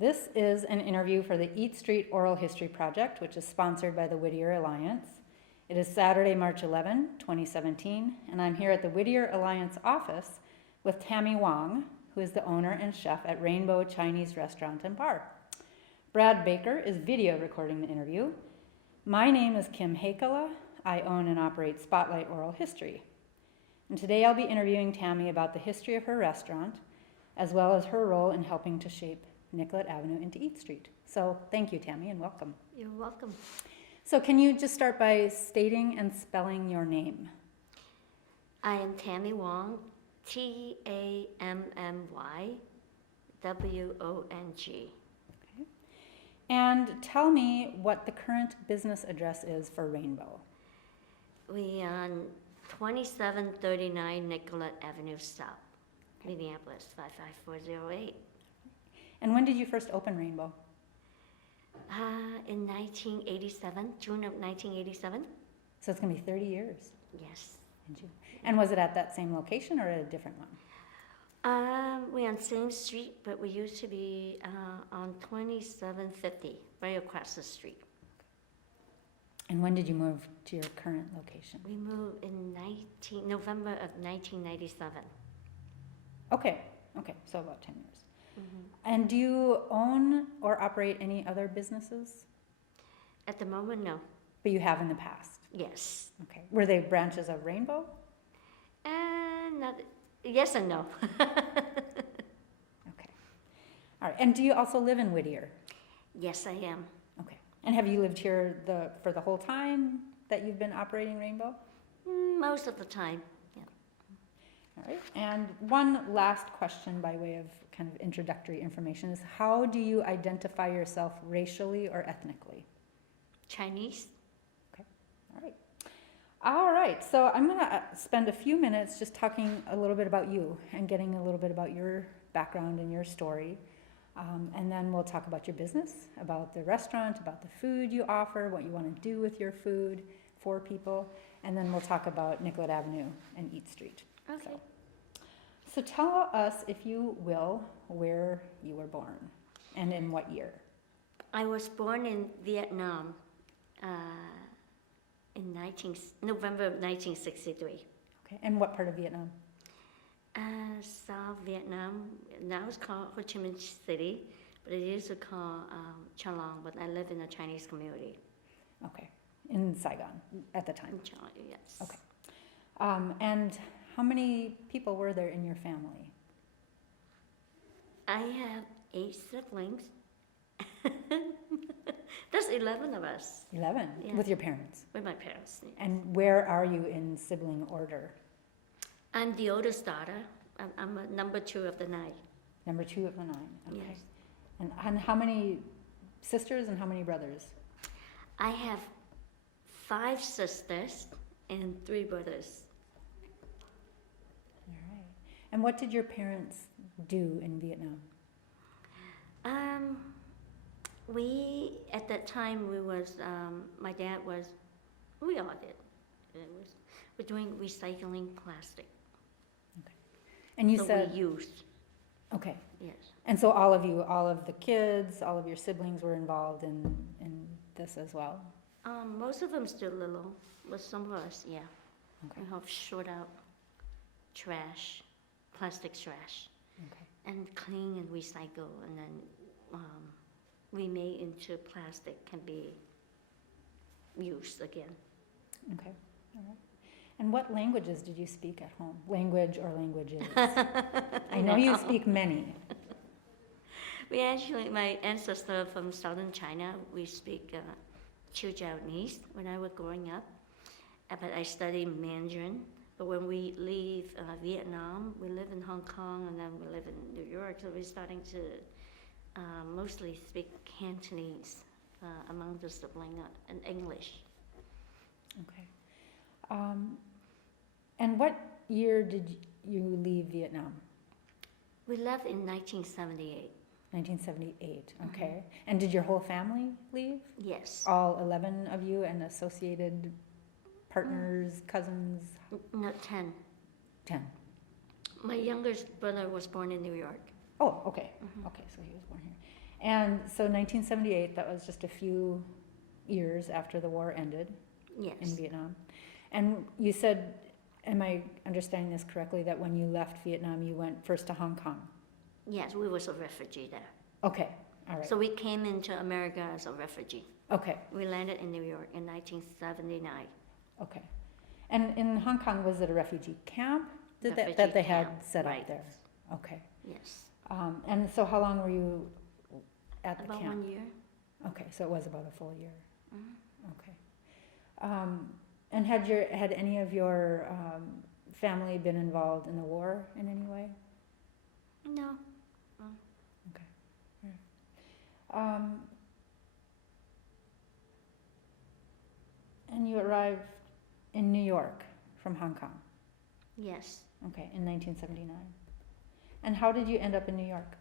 This is an interview for the Eat Street Oral History Project, which is sponsored by the Whittier Alliance. It is Saturday, March 11, 2017, and I'm here at the Whittier Alliance office with Tammy Wong, who is the owner and chef at Rainbow Chinese Restaurant and Bar. Brad Baker is video recording the interview. My name is Kim Hakala. I own and operate Spotlight Oral History. And today I'll be interviewing Tammy about the history of her restaurant, as well as her role in helping to shape Nicollet Avenue into Eat Street. So thank you, Tammy, and welcome. You're welcome. So can you just start by stating and spelling your name? I am Tammy Wong, Tammywong. Okay. And tell me what the current business address is for Rainbow. We on 2739 Nicollet Avenue South, Minneapolis 55408. And when did you first open Rainbow? In 1987, June of 1987. So it's going to be 30 years. Yes. In June. And was it at that same location or at a different one? We're on same street, but we used to be on 2750, right across the street. And when did you move to your current location? We moved in November of 1997. Okay, so about 10 years. Mm-hmm. And do you own or operate any other businesses? At the moment, no. But you have in the past? Yes. Okay. Were they branches of Rainbow? Yes and no. Okay. All right. And do you also live in Whittier? Yes, I am. Okay. And have you lived here for the whole time that you've been operating Rainbow? Most of the time, yeah. All right. And one last question by way of kind of introductory information is, how do you identify yourself racially or ethnically? Chinese. Okay. All right. All right. So I'm going to spend a few minutes just talking a little bit about you and getting a little bit about your background and your story. And then we'll talk about your business, about the restaurant, about the food you offer, what you want to do with your food for people. And then we'll talk about Nicollet Avenue and Eat Street. Okay. So tell us, if you will, where you were born and in what year. I was born in Vietnam in November of 1963. Okay. And what part of Vietnam? South Vietnam. Now it's called Ho Chi Minh City, but it used to call Cha Long, but I live in a Chinese community. Okay. In Saigon at the time. In China, yes. Okay. And how many people were there in your family? I have 8 siblings. There's 11 of us. 11? Yeah. With your parents? With my parents. Yeah. And where are you in sibling order? I'm the oldest daughter. I'm number 2 of the 9. Number 2 of the 9. Okay. Yes. And how many sisters and how many brothers? I have 5 sisters and 3 brothers. All right. And what did your parents do in Vietnam? At that time, my dad was, we all did. We're doing recycling plastic. Okay. And you so said... we used. Okay. Yes. And so all of the kids, all of your siblings were involved in this as well? Most of them still little, but some of us, yeah. Okay. We have sort out trash, plastic trash, Okay. and clean and recycle, and then remade into plastic can be used again. Okay. All right. And what languages did you speak at home? Language or languages? I know you speak many. My ancestor from southern China, we speak Chiu-Japanese when I was growing up. But I studied Mandarin. But when we leave Vietnam, we live in Hong Kong and then we live in New York, so we're starting to mostly speak Cantonese among the siblings and English. Okay. And what year did you leave Vietnam? We left in 1978. 1978, okay. And did your whole family leave? Yes. All 11 of you and associated partners, cousins? No, 10. 10. My youngest brother was born in New York. Oh, okay. Okay, so he was born here. And so 1978, that was just a few years after the war ended in Yes, Vietnam. And you said, am I understanding this correctly, that when you left Vietnam, you went first to Hong Kong? yes, we was a refugee there. Okay, all right. So we came into America as a refugee. Okay, We landed in New York in 1979. okay. And in Hong Kong, was it a refugee camp that Refugee they had camp, set right. up there? Okay. Yes, And so how long were you at the about camp? 1 year. Okay, so it was about a full year. Mhm. Okay. And had any of your family been involved in the war in any way? No, And you arrived in New York from Hong Kong, yes. okay, in 1979. And how did you end up in New York?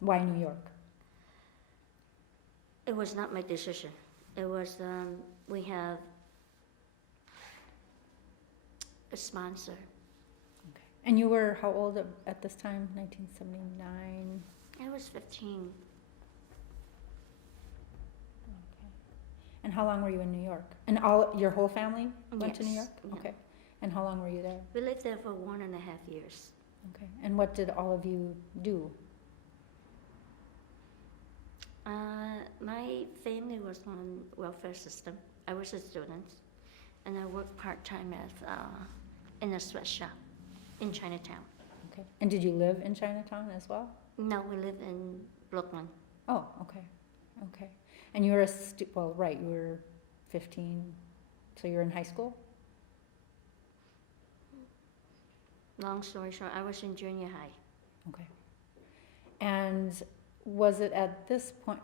Why New York? It was not my decision. It was, we have a sponsor. Okay. And you were how old at this time, 1979? I was 15. Okay. And how long were you in New York? And your whole family went to New Yes, York? yeah. Okay. And how long were you there? We lived there for 1.5 years. Okay. And what did all of you do? My family was on welfare system. I was a student, and I worked part-time in a sweatshop in Chinatown. Okay. And did you live in Chinatown as well? No, we live in Brooklyn. Oh, okay. Okay. And you were you were 15, so you were in high school? Long story short, I was in junior high. Okay. And was it at this point,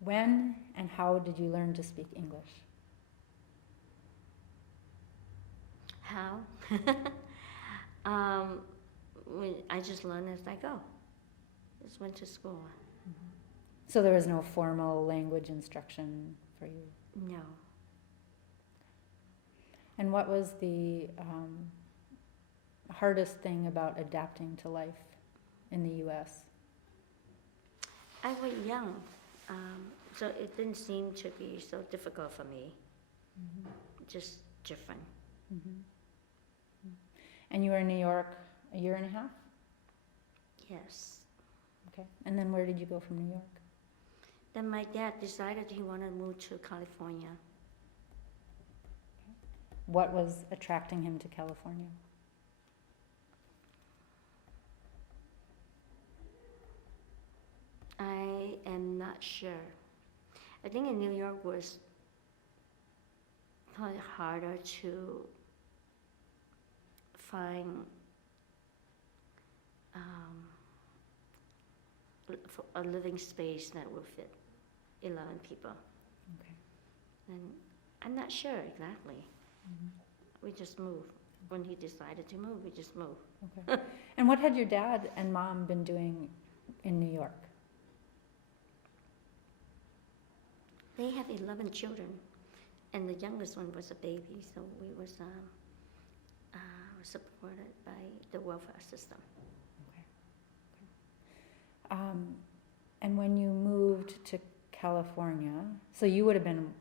when and how did you learn to speak English? How? I just learned as I go. Just went to school. So there was no formal language instruction for you? No. And what was the hardest thing about adapting to life in the U.S.? I was young, so it didn't seem to be so difficult for me. Just different. And you were in New York a year and a half? Yes. Okay. And then where did you go from New York? Then my dad decided he wanted to move to California. What was attracting him to California? I am not sure. I think in New York was probably harder to find a living space that will fit 11 people. Okay. And I'm not sure exactly. We just moved. When he decided to move, we just moved. Okay. And what had your dad and mom been doing in New York? They have 11 children, and the youngest one was a baby, so we was supported by the welfare system. And when you moved to California, so you would have been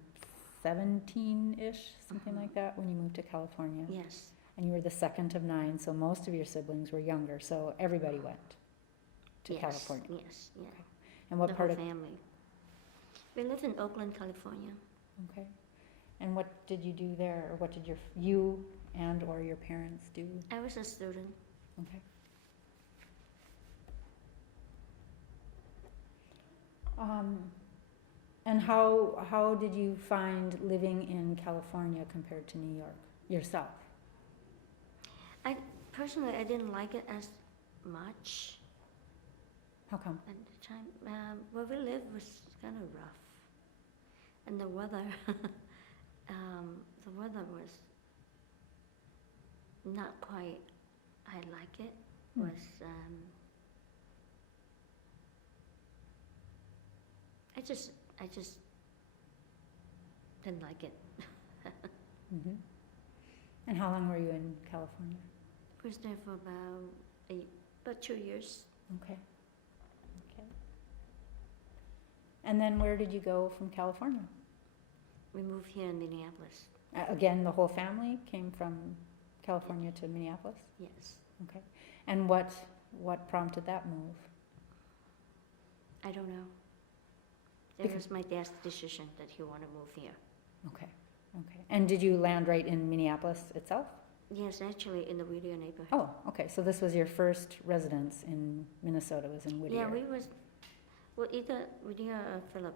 17-ish, something like that, when you moved to California. Yes, And you were the second of 9, so most of your siblings were younger, so everybody went to yes, California. Yes, yeah. And what The part whole of, family. We live in Oakland, California. okay. And what did you do there, or what did you and or your parents do? I was a student. Okay. And how did you find living in California compared to New York yourself? Personally, I didn't like it as much How come? at the time. Where we lived was kind of rough, and the weather, was not quite. I like it. Was I just didn't like it. Mm-hmm. And how long were you in California? I was there for about 2 years. Okay. Okay. And then where did you go from California? We moved here in Minneapolis. Again, the whole family came from California to Minneapolis? Yes. Okay. And what prompted that move? I don't know. It was my dad's decision that he wanted to move here. Okay. Okay. And did you land right in Minneapolis itself? Yes, actually in the Whittier neighborhood. Oh, okay. So this was your first residence in Minnesota, was in Whittier? Yeah, we was, well, either Whittier or Phillip.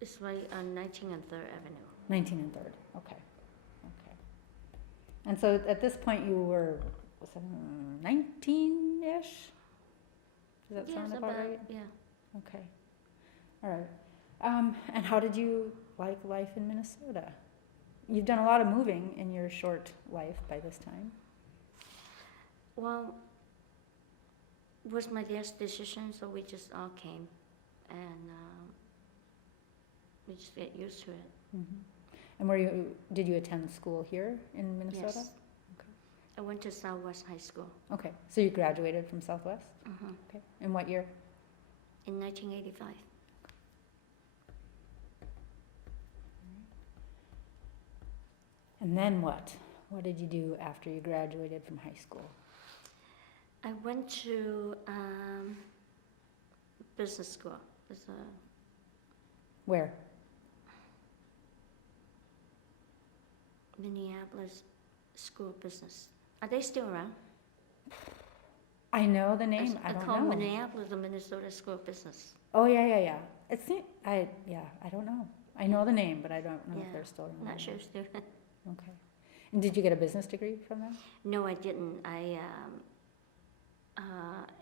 It's right on 19th and 3rd Avenue. 19 and 3rd. Okay. Okay. And so at this point you were 19-ish? Does that sound about right? Yeah. Okay. All right. And how did you like life in Minnesota? You've done a lot of moving in your short life by this time. Well, it was my dad's decision, so we just all came, and we just get used to it. And did you attend school here in Minnesota? Yes. Okay. I went to Southwest High School. Okay. So you graduated from Southwest? Mhm. Okay. In what year? In 1985. And then what? What did you do after you graduated from high school? I went to business school. It's a Where? Minneapolis School of Business. Are they still around? I know the name. I It's don't called know. Minneapolis, the Minnesota School of Business. Oh yeah. I don't know. I know the name, but I don't know if Yeah. they're still around. Not sure still. Okay. And did you get a business degree from them? No, I didn't.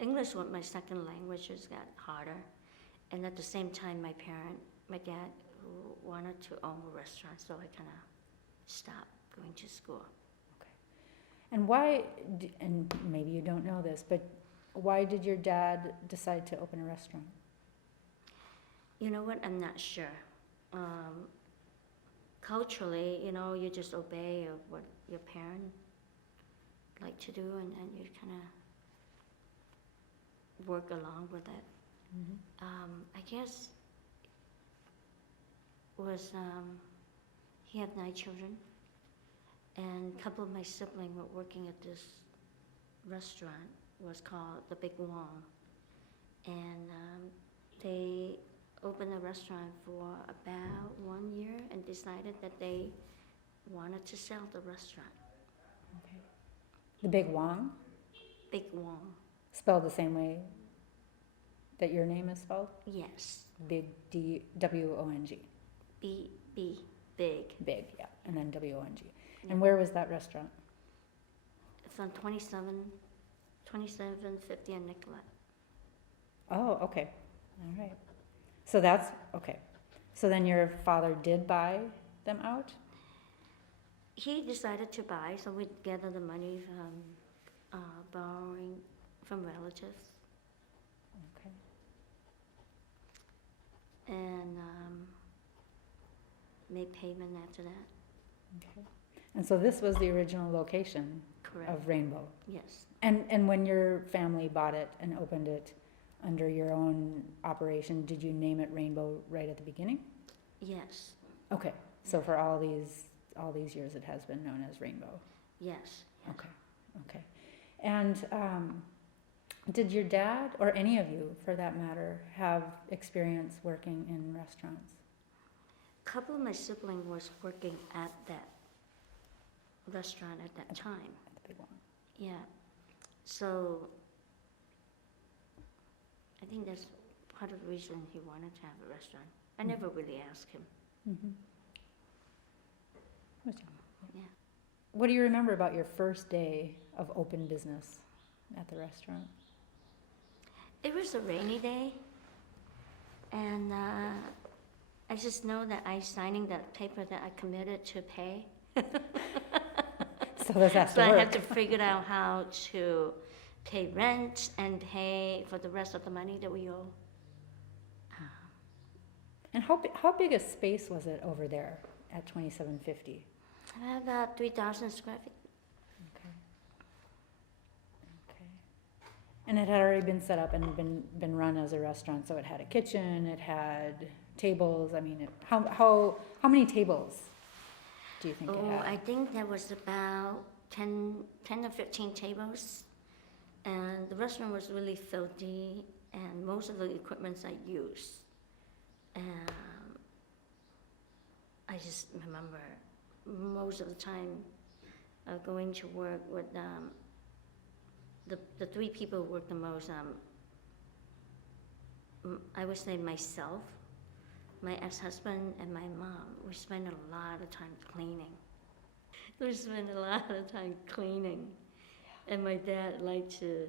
English was my second language. It got harder, and at the same time, my dad, wanted to own a restaurant, so I kind of stopped going to school. And why, and maybe you don't know this, but why did your dad decide to open a restaurant? You know what? I'm not sure. Culturally, you just obey what your parent like to do, and you kind of work along with it. I guess was he had 9 children, and a couple of my siblings were working at this restaurant. Was called the Big Wong, and they opened a restaurant for about 1 year and decided that they wanted to sell the restaurant. Okay. The Big Wong? Big Wong. Spelled the same way that your name is spelled? Yes. Big, D-W-O-N-G. B, big. Big, yeah. And then W-O-N-G. Yeah. And where was that restaurant? It's on 2750 on Nicollet. Oh, okay. All right. So that's, okay. So then your father did buy them out? He decided to buy, so we gathered the money from borrowing from relatives, Okay. and made payment after that. Okay. And so this was the original location Correct. of Rainbow. Yes. And when your family bought it and opened it under your own operation, did you name it Rainbow right at the beginning? Yes. Okay. So for all these years, it has been known as Rainbow. Yes. Okay. Okay. And did your dad, or any of you for that matter, have experience working in restaurants? A couple of my siblings was working at that restaurant at that time. At the Big One. Yeah. So I think that's part of the reason he wanted to have a restaurant. I never really asked him. Mm-hmm. Yeah. What do you remember about your first day of open business at the restaurant? It was a rainy day, and I just know that I signing that paper that I committed to pay. So this has So to I work. had to figure out how to pay rent and pay for the rest of the money that we owe. And how big a space was it over there at 2750? About 3,000 square feet. Okay. Okay. And it had already been set up and been run as a restaurant, so it had a kitchen, it had tables, I mean, how many tables do you think it Oh, had? I think there was about 10 or 15 tables, and the restaurant was really filthy, and most of the equipments I used. I just remember most of the time going to work with the three people who worked the most. I would say myself, my ex-husband, and my mom. We spent a lot of time cleaning. We spent a lot of time cleaning, and my dad liked to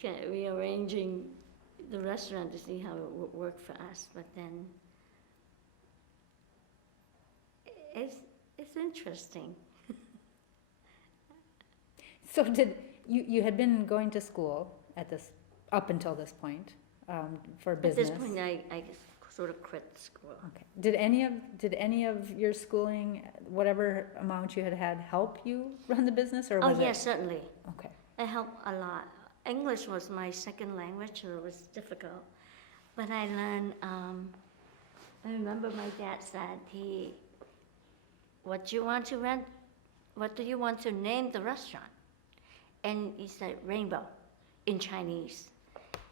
get rearranging the restaurant to see how it would work for us. But then it's interesting. So did, you had been going to school up until this point, for business? At this point, I sort of quit school. Okay. Did any of your schooling, whatever amount you had, help you run the business, or Oh, was it? yes, certainly. Okay. It helped a lot. English was my second language, so it was difficult. But I learned, I remember my dad said, what do you want to rent? What do you want to name the restaurant? And he said, Rainbow, in Chinese.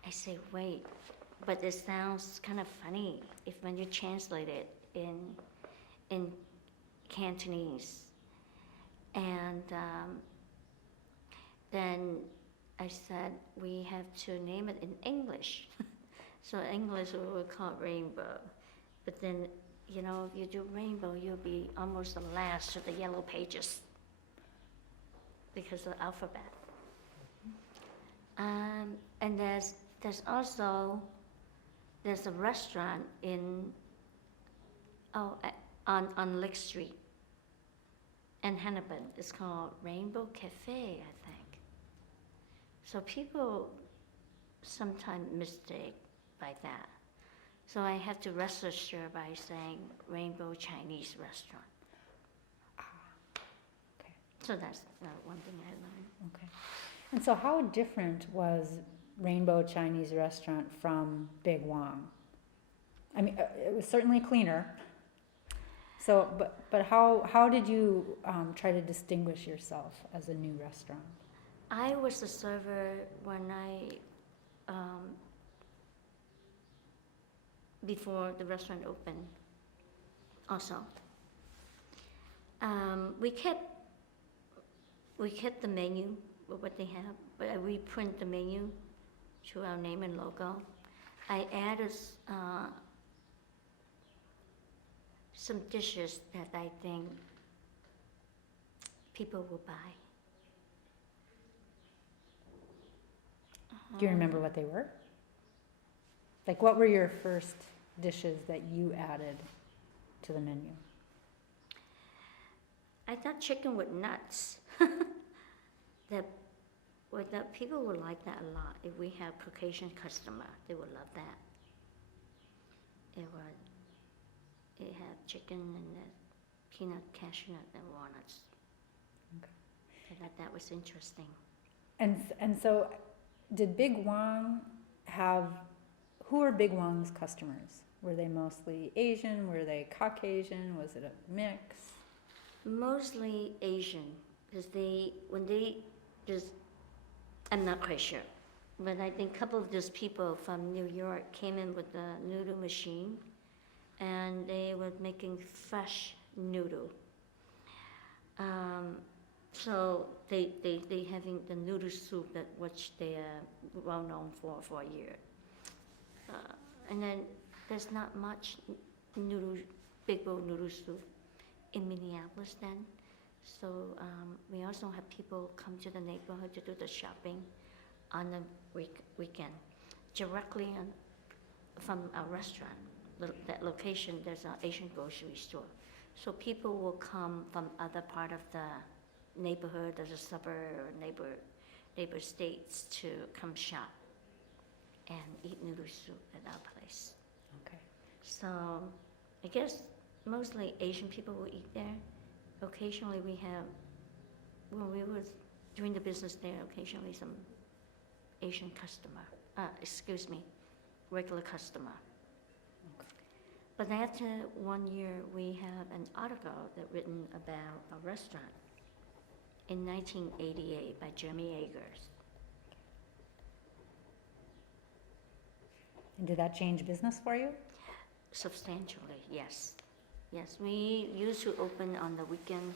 I said, wait, but it sounds kind of funny if when you translate it in Cantonese. And then I said, we have to name it in English. So English we will call it Rainbow. But then, you know, if you do Rainbow, you'll be almost the last to the yellow pages because of the alphabet. And there's also a restaurant on Lake Street in Hennepin. It's called Rainbow Cafe, I think. So people sometimes mistake by that. So I have to rest assured by saying Rainbow Chinese Restaurant. Okay. So that's one thing I learned. Okay. And so how different was Rainbow Chinese Restaurant from Big Wong? I mean, it was certainly cleaner. So, but how did you try to distinguish yourself as a new restaurant? I was a server when before the restaurant opened. Also, we kept the menu with what they have, but I reprint the menu to our name and logo. I added some dishes that I think people will buy. Do you remember what they were? Like, what were your first dishes that you added to the menu? I thought chicken with nuts. that people would like that a lot. If we have Caucasian customer, they would love that. It had chicken and peanut, cashew nut, and walnuts. Okay. I thought that was interesting. And so, did Big Wong who were Big Wong's customers? Were they mostly Asian? Were they Caucasian? Was it a mix? Mostly Asian, because I'm not quite sure, but I think a couple of those people from New York came in with the noodle machine, and they were making fresh noodle. So they having the noodle soup which they are well known for a year. And then there's not much big bowl noodle soup in Minneapolis then. So we also have people come to the neighborhood to do the shopping on the weekend, directly from our restaurant. That location, there's an Asian grocery store. So people will come from other part of the neighborhood, there's a suburb or neighbor states to come shop and eat noodle soup at our place. Okay. So I guess mostly Asian people will eat there. Occasionally when we were doing the business there, occasionally some Asian customer, excuse me, regular customer. But after 1 year, we have an article that written about a restaurant in 1988 by Jeremy Agers. And did that change business for you? Substantially, yes. Yes, we used to open on the weekend.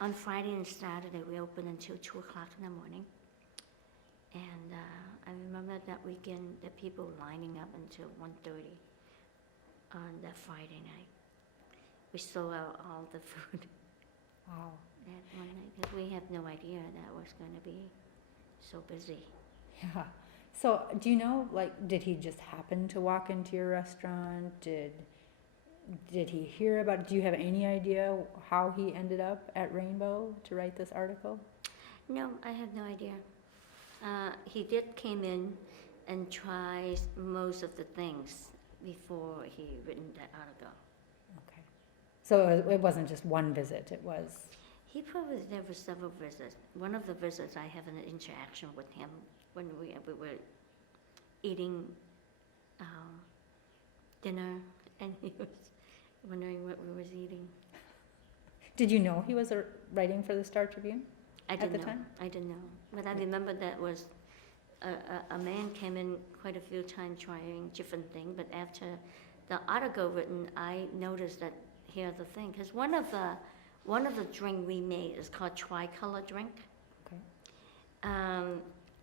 On Friday and Saturday, we open until 2 o'clock in the morning. And I remember that weekend, the people lining up until 1:30 on that Friday night. We sold out all the food Wow. that one night, because we have no idea that was going to be so busy. Yeah. So do you know, like, did he just happen to walk into your restaurant? Did he hear about it? Do you have any idea how he ended up at Rainbow to write this article? No, I have no idea. He did came in and try most of the things before he written that article. Okay. So it wasn't just one visit, it was, He probably there for several visits. One of the visits, I have an interaction with him when we were eating dinner, and he was wondering what we was eating. did you know he was writing for the Star Tribune? I didn't the know. time? I didn't know. But I remember that was a man came in quite a few times trying different things. But after the article written, I noticed that here the thing, because one of the drink we made is called tricolor drink. Okay.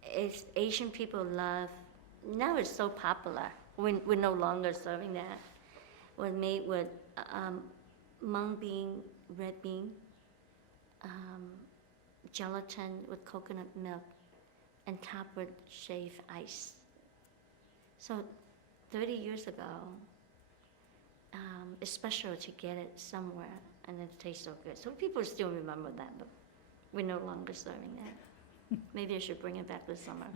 It's Asian people love. Now it's so popular. We're no longer serving that. Was made with mung bean, red bean, gelatin with coconut milk, and topped with shaved ice. So 30 years ago, it's special to get it somewhere, and it tastes so good. So people still remember that, but we're no longer serving that. Maybe I should bring it back this summer.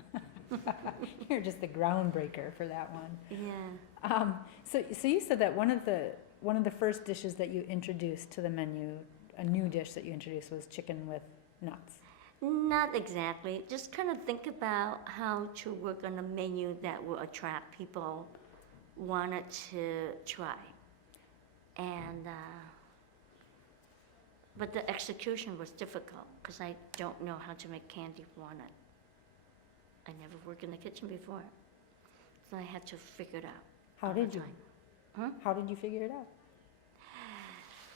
You're just the groundbreaker for that one. Yeah. So you said that one of the first dishes that you introduced to the menu, a new dish that you introduced, was chicken with nuts. Not exactly. Just kind of think about how to work on a menu that will attract people wanted to try. And but the execution was difficult because I don't know how to make candied walnut. I never worked in the kitchen before, so I had to figure it out. How all the did you? time. Huh? How did you figure it out?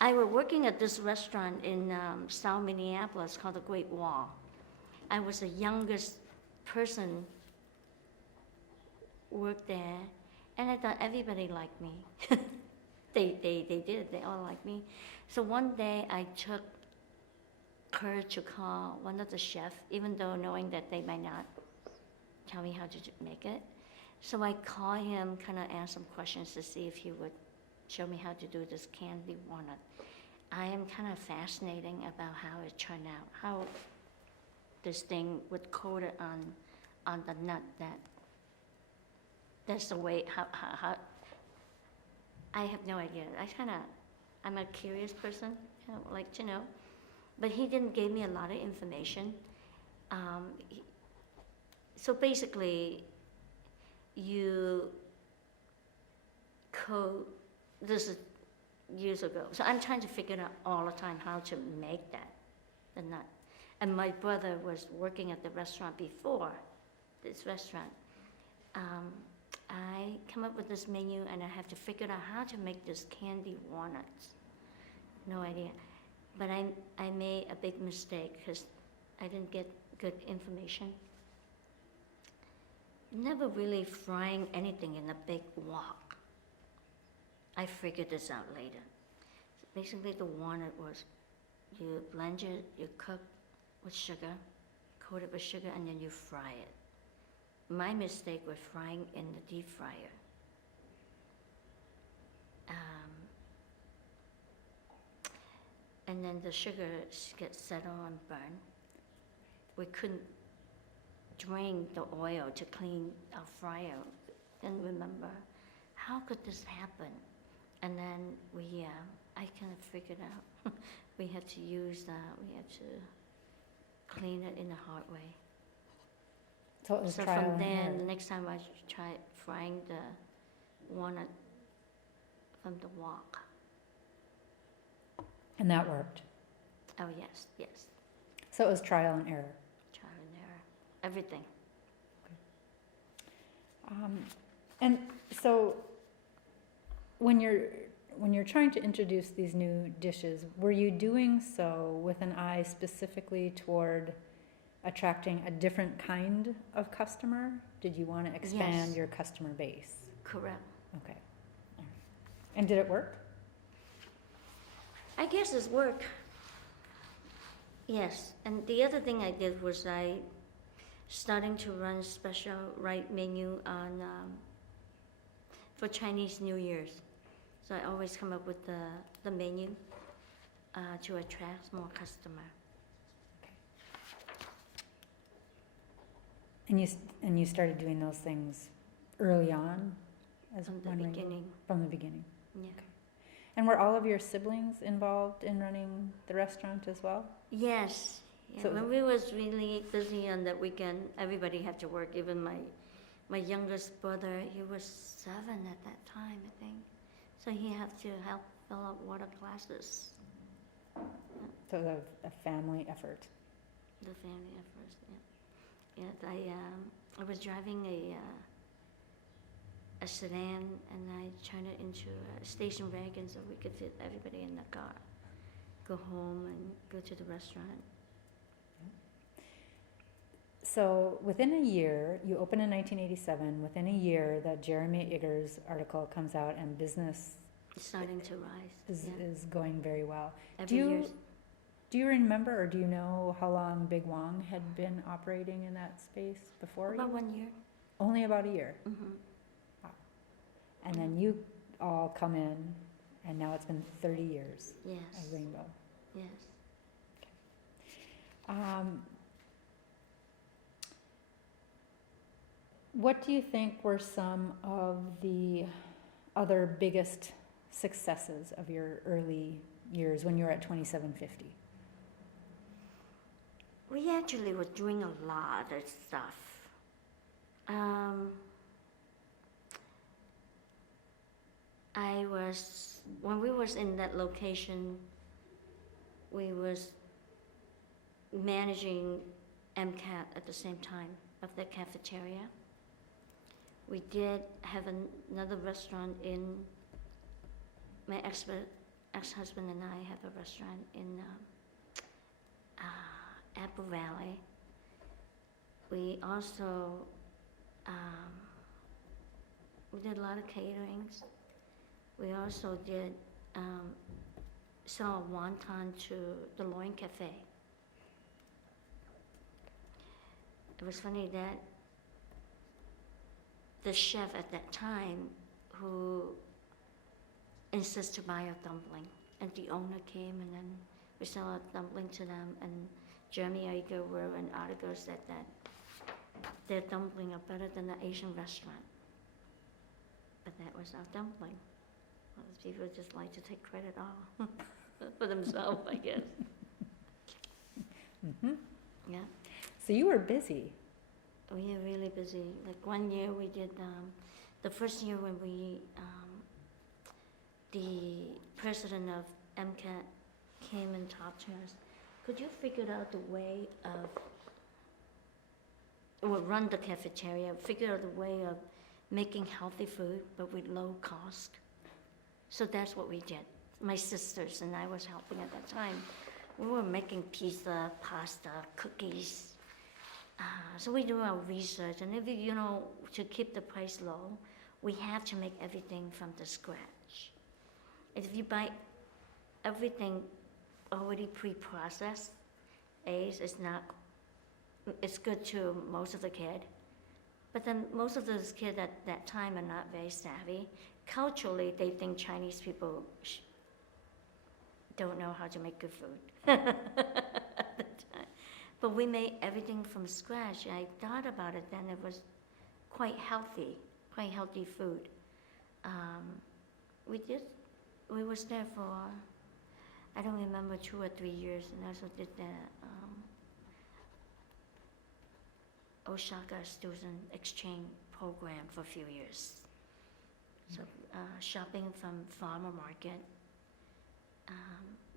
I was working at this restaurant in South Minneapolis called the Great Wall. I was the youngest person worked there, and I thought everybody liked me. They did. They all liked me. So one day I took courage to call one of the chefs, even though knowing that they might not tell me how to make it. So I called him, kind of asked some questions to see if he would show me how to do this candy walnut. I am kind of fascinating about how it turned out, how this thing would coat it on the nut. That's the way how I have no idea. I'm a curious person, like to know. But he didn't give me a lot of information. So basically, you coat, this is years ago. So I'm trying to figure out all the time how to make that, the nut. And my brother was working at the restaurant before this restaurant. I come up with this menu and I have to figure out how to make this candy walnuts. No idea. But I made a big mistake because I didn't get good information. Never really frying anything in a big wok. I figured this out later. So basically the walnut was, you blend it, you cook with sugar, coat it with sugar, and then you fry it. My mistake was frying in the deep fryer. And then the sugar gets settled and burned. We couldn't drain the oil to clean our fryer. And remember, how could this happen? And then I kind of figured out we had to use we had to clean it in a hard way. So it was So trial from and then, error. the next time I tried frying the walnut from the wok. And that worked. Oh, yes, yes. So it was trial and error. Trial and error. Everything. And so when you're trying to introduce these new dishes, were you doing so with an eye specifically toward attracting a different kind of customer? Did you want to expand Yes. your customer base? Correct. Okay. All right. And did it work? I guess it's work. Yes. And the other thing I did was I starting to run special menu on for Chinese New Year's. So I always come up with the menu to attract more customer. And you started doing those things early on, as From the wondering- beginning. From the beginning. Yeah. And were all of your siblings involved in running the restaurant as well? Yes. Yeah. So- When we was really busy on that weekend, everybody had to work. Even my youngest brother, he was 7 at that time, I think. So he had to help fill out water glasses. So it was a family effort. The family at first, yeah. Yeah, I was driving a sedan and I turned it into a station wagon so we could fit everybody in the car. Go home and go to the restaurant. So within a year, you open in 1987, within a year, the Jeremy Iggers article comes out and business It's starting to rise. is, Yeah. is going very well. Every year. Do you remember or do you know how long Big Wong had been operating in that space before About you? 1 year. Only about a year. Mm-hmm. And then you all come in and now it's been 30 years Yes. at Rainbow. Yes. What do you think were some of the other biggest successes of your early years when you were at 2750? We actually were doing a lot of stuff. When we was in that location, we was managing MCAT at the same time of the cafeteria. We did have another restaurant my ex-husband and I have a restaurant in Apple Valley. We also we did a lot of caterings. We also did sell wonton to the Loin Cafe. It was funny that the chef at that time who insisted to buy a dumpling, and the owner came and then we sell a dumpling to them, and Jeremy Iger wrote an article said that their dumpling are better than the Asian restaurant. But that was our dumpling. Well, people just like to take credit all for themselves, I guess. Mm-hmm. Yeah. So you were busy. We were really busy. Like 1 year we did, the first year when the president of MCAT came and talked to us, could you figure out the way run the cafeteria, figure out the way of making healthy food, but with low cost? So that's what we did. My sisters and I was helping at that time. We were making pizza, pasta, cookies. So we do our research, and if to keep the price low, we have to make everything from the scratch. If you buy everything already pre-processed, it's good to most of the kids, but then most of those kids at that time are not very savvy. Culturally, they think Chinese people don't know how to make good food. At the time. But we made everything from scratch. I thought about it then, it was quite healthy food. We was there for, I don't remember, 2 or 3 years, and also did the Osaka student exchange program for a few years. So shopping from farmer market.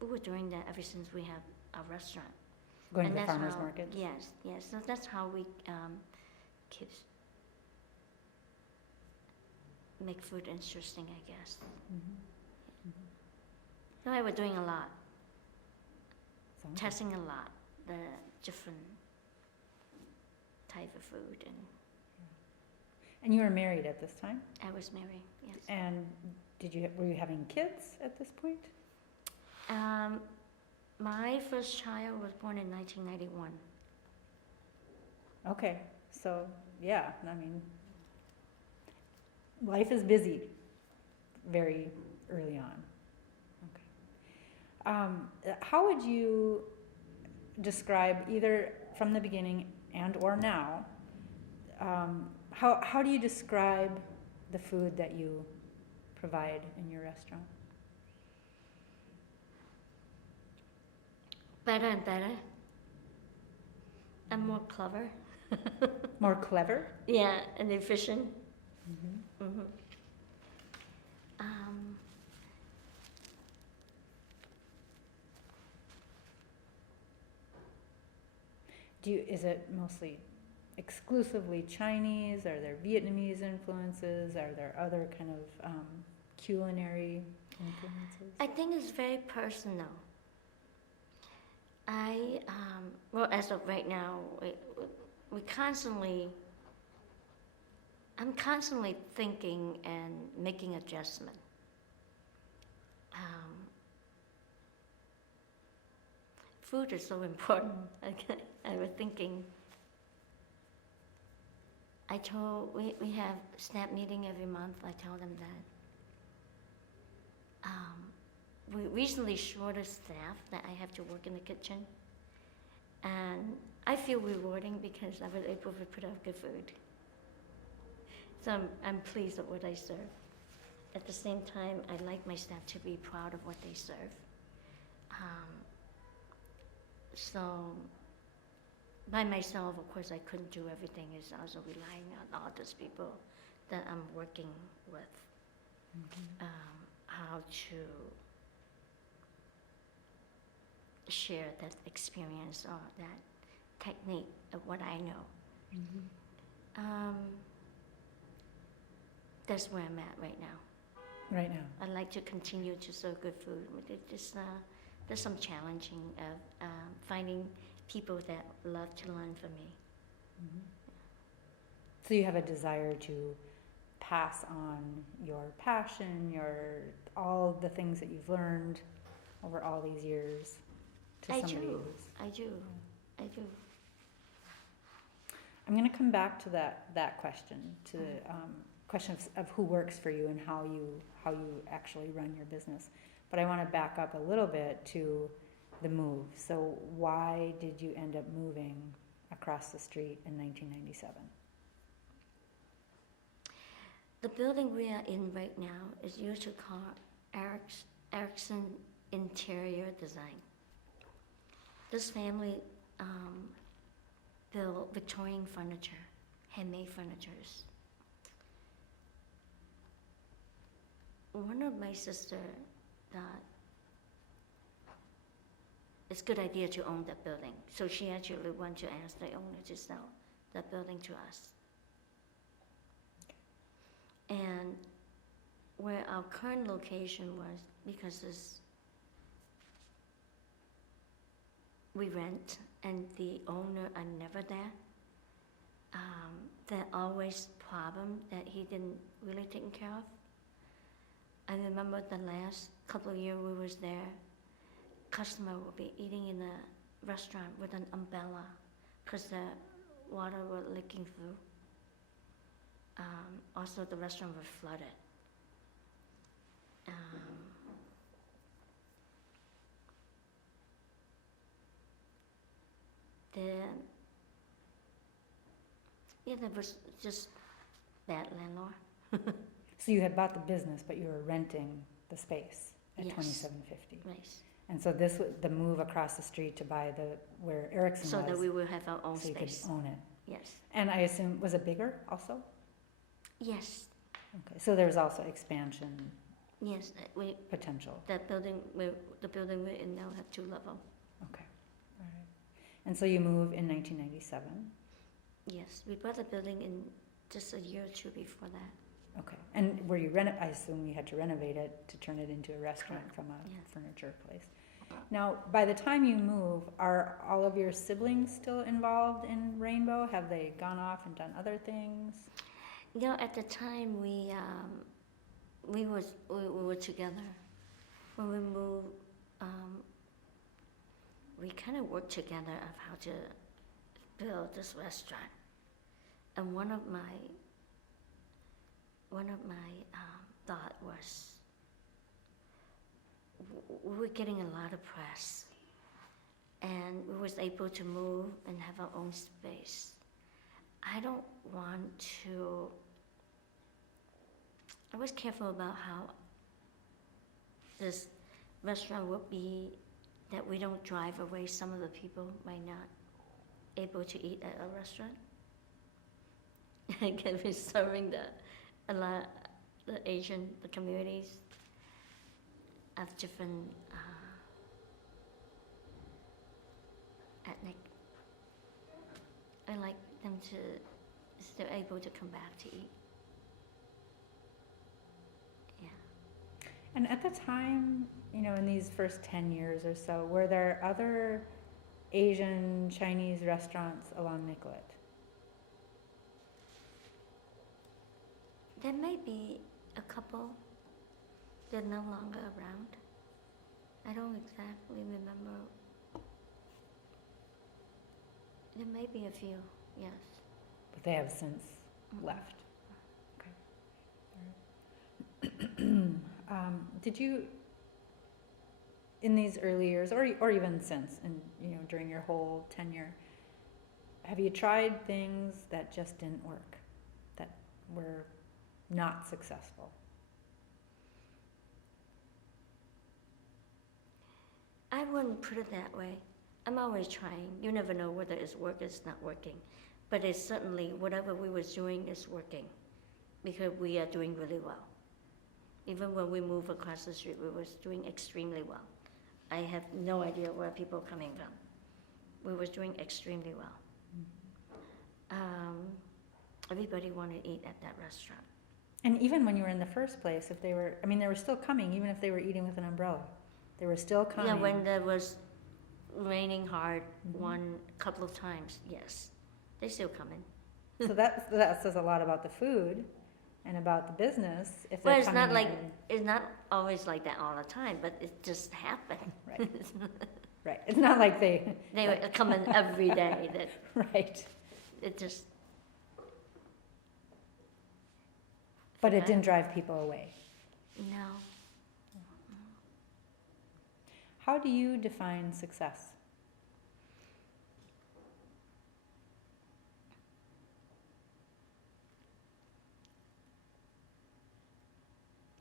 We were doing that ever since we have a restaurant. Going And to the that's farmers how- markets? Yes, yes. So that's how we keep make food interesting, I guess. Mhm. So I was doing a lot, Sounds good. testing a lot, the different type of food, and And you were married at this time? I was married. Yes. And were you having kids at this point? My first child was born in 1991. Okay, so, yeah, I mean, life is busy very early on. Okay. How would you describe, either from the beginning and or now, how do you describe the food that you provide in your restaurant? Better and better. And more clever. More clever? Yeah, and efficient. Mm-hmm. Mm-hmm. Is it mostly exclusively Chinese? Are there Vietnamese influences? Are there other kind of culinary influences? I think it's very personal. Well, as of right now, I'm constantly thinking and making adjustment. Food is so important. I was thinking, we have snap meeting every month. I tell them that we recently shorted staff that I have to work in the kitchen, and I feel rewarding because I was able to put out good food. So I'm pleased with what I serve. At the same time, I like my staff to be proud of what they serve. So by myself, of course, I couldn't do everything. It's also relying on all those people that I'm working with, how to share that experience or that technique of what I know. That's where I'm at right now. Right now. I'd like to continue to serve good food. There's some challenging of finding people that love to learn from me. So you have a desire to pass on your passion, all the things that you've learned over all these years to somebody else. I do. I'm going to come back to that question, to the question of who works for you and how you actually run your business. But I want to back up a little bit to the move. So why did you end up moving across the street in 1997? The building we are in right now is used to call Erickson Interior Design. This family built Victorian furniture, handmade furnitures. One of my sisters thought it's a good idea to own that building. So she actually went to ask the owner to sell that building to us. And where our current location was, because we rent and the owner are never there, there always problem that he didn't really take care of. I remember the last couple of years we was there, customer would be eating in a restaurant with an umbrella because the water was leaking through. Also, the restaurant was flooded. There was just bad landlord. So you had bought the business, but you were renting the space at Yes. 2750. Nice. And so the move across the street to buy where Erickson So was, that we will have our own so you could space. own it. yes, And I assume, was it bigger also? yes, Okay, so there's also expansion yes. potential. The building we're in now have 2 levels. Okay, all right. And so you move in 1997. Yes, we bought the building in just a year or 2 before that. Okay, and I assume you had to renovate it to turn it into a restaurant from a Yeah. furniture place. Now, by the time you move, are all of your siblings still involved in Rainbow? Have they gone off and done other things? At the time we were together. When we moved, we kind of worked together of how to build this restaurant. And one of my thought was we were getting a lot of press, and we was able to move and have our own space. I don't want to. I was careful about how this restaurant would be, that we don't drive away some of the people might not able to eat at a restaurant. Again, we're serving the Asian, the communities of different ethnic. I like them to still able to come back to eat. Yeah. And at the time, in these first 10 years or so, were there other Asian Chinese restaurants along Nicollet? There may be a couple. They're no longer around. I don't exactly remember. There may be a few, yes. But they have since Mhm. left. Okay. Did you, in these early years, or even since, and during your whole tenure, have you tried things that just didn't work, that were not successful? I wouldn't put it that way. I'm always trying. You never know whether it's working or it's not working. But it's certainly, whatever we was doing is working, because we are doing really well. Even when we moved across the street, we was doing extremely well. I have no idea where people are coming from. We was doing extremely well. Everybody wanted to eat at that restaurant. And even when you were in the first place, if they were still coming, even if they were eating with an umbrella. They were still coming. Yeah, when there was raining hard Mm-hmm. one couple of times, yes, they still coming. So that says a lot about the food and about the business. If Well, they're it's not coming like in- it's not always like that all the time, but it just happened. Right. Right. It's not like they. They were coming every day. That Right. it just. But it didn't drive people away. No. How do you define success?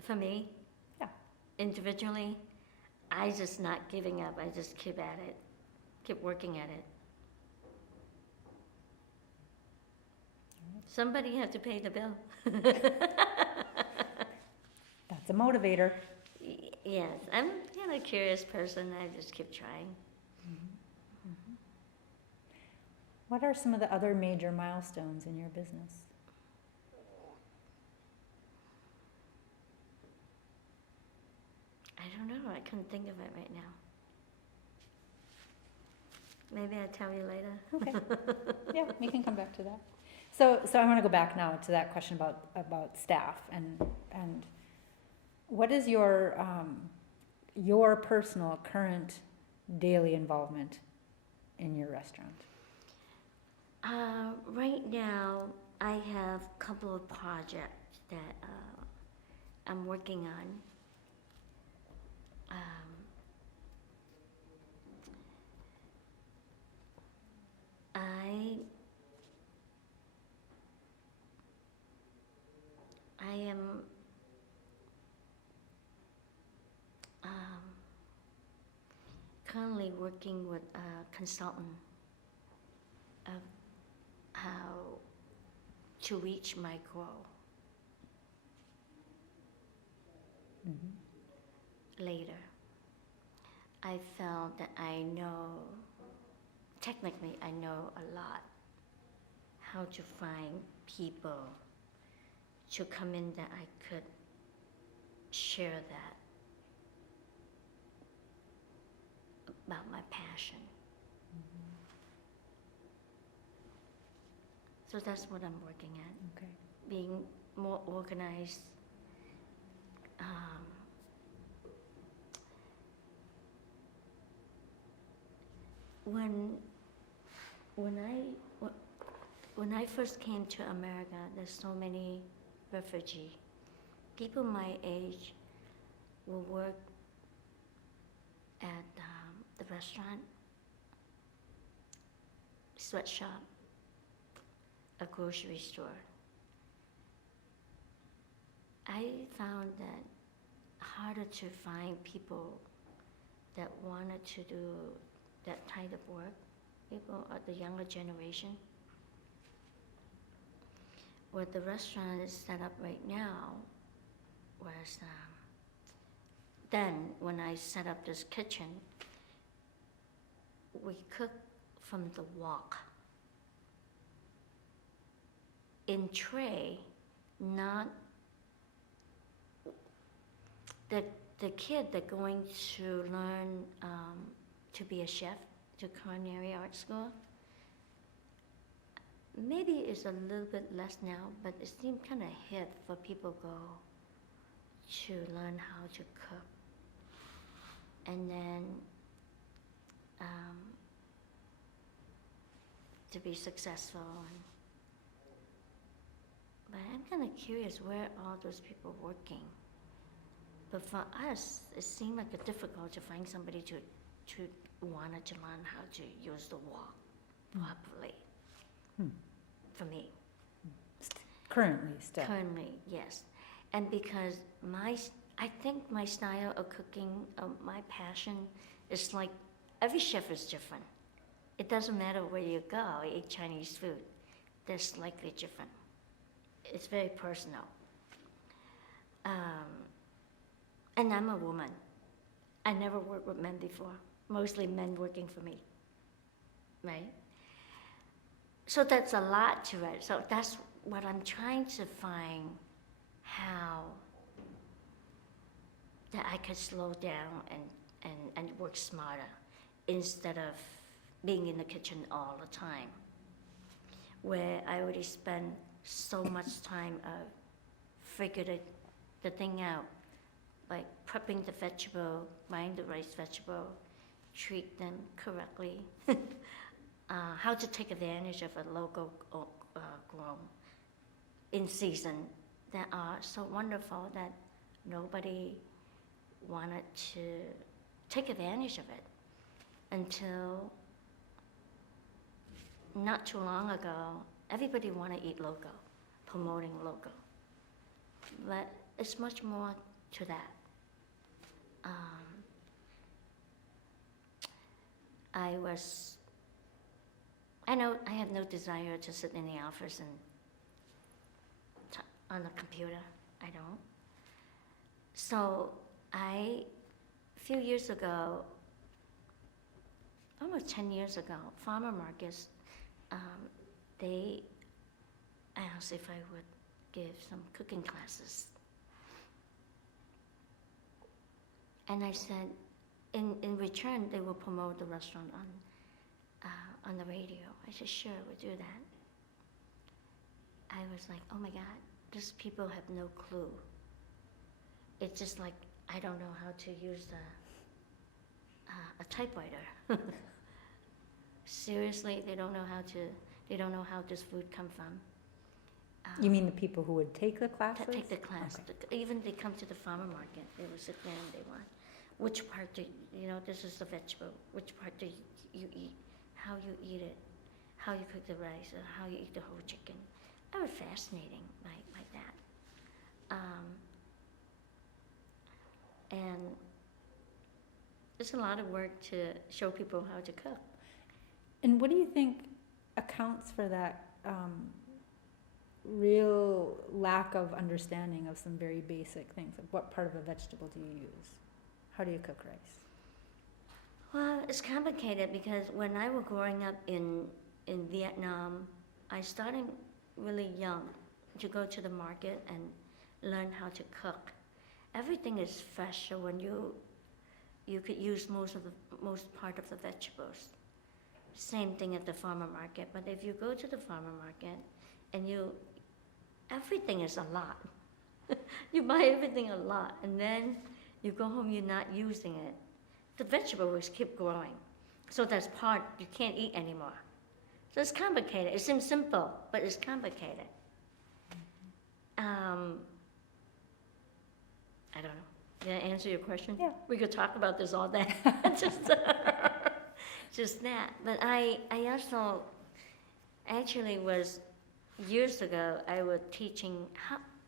For me. Yeah. Individually, I just not giving up. I just keep at it, keep working at it. Somebody have to pay the bill. That's a motivator. Yes, I'm a curious person. I just keep trying. What are some of the other major milestones in your business? I don't know. I couldn't think of it right now. Maybe I'll tell you later. Okay. Yeah, we can come back to that. So I want to go back now to that question about staff and what is your personal current daily involvement in your restaurant? Right now, I have a couple of projects that I'm working on. I am currently working with a consultant of how to reach my goal later. I felt that technically I know a lot how to find people to come in that I could share that about my passion. So that's what I'm working at, Okay. being more organized. When I first came to America, there's so many refugees. People my age will work at the restaurant, sweatshop, a grocery store. I found that harder to find people that wanted to do that kind of work, people of the younger generation. Where the restaurant is set up right now was, then when I set up this kitchen, we cook from the wok. In tray, not the kid that going to learn to be a chef to culinary art school. Maybe it's a little bit less now, but it seemed kind of hip for people go to learn how to cook. And then to be successful. But I'm kind of curious where all those people working. But for us, it seemed like it's difficult to find somebody to wanted to learn how to use the wok properly. For me. Currently, still. Currently, yes. And because I think my style of cooking, my passion is like, every chef is different. It doesn't matter where you go, eat Chinese food, they're slightly different. It's very personal. And I'm a woman. I never worked with men before, mostly men working for me, right? So that's a lot to it. So that's what I'm trying to find, how that I could slow down and work smarter instead of being in the kitchen all the time, where I already spend so much time figured the thing out, like prepping the vegetable, buying the right vegetable, treat them correctly, how to take advantage of a local grown in season that are so wonderful that nobody wanted to take advantage of it until not too long ago. Everybody want to eat local, promoting local, but it's much more to that. I know I have no desire to sit in the office and on the computer. I don't. So a few years ago, almost 10 years ago, farmer markets, they asked if I would give some cooking classes. And I said, in return, they will promote the restaurant on the radio. I said, sure, we'll do that. I was like, oh my God, these people have no clue. It's just like, I don't know how to use a typewriter. Seriously, they don't know how this food come from. You mean the people who would take the classes? Take the class. Okay. Even they come to the farmer market, they will sit there and they want, which part this is the vegetable, which part do you eat, how you eat it, how you cook the rice, or how you eat the whole chicken. That was fascinating, like that. And it's a lot of work to show people how to cook. And what do you think accounts for that real lack of understanding of some very basic things. Like what part of a vegetable do you use? How do you cook rice? Well, it's complicated because when I was growing up in Vietnam, I started really young to go to the market and learn how to cook. Everything is fresh, so when you could use most part of the vegetables. Same thing at the farmer market, but if you go to the farmer market and everything is a lot. You buy everything a lot, and then you go home, you're not using it. The vegetables keep growing. So that's part you can't eat anymore. So it's complicated. It seems simple, but it's complicated. I don't know. Did I answer your question? Yeah. We could talk about this all day. Just that. But I also actually was, years ago, I was teaching,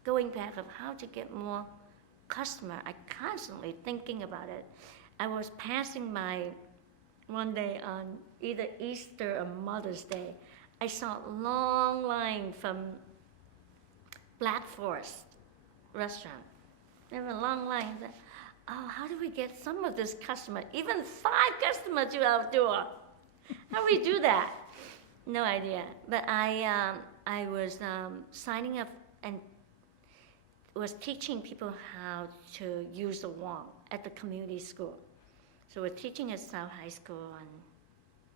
going back of how to get more customer. I constantly thinking about it. I was passing one day on either Easter or Mother's Day. I saw a long line from Black Forest restaurant. There were a long line. I said, oh, how do we get some of this customer, even 5 customers to our door? How do we do that? No idea. But I was signing up and was teaching people how to use the wong at the community school. So we're teaching at South High School and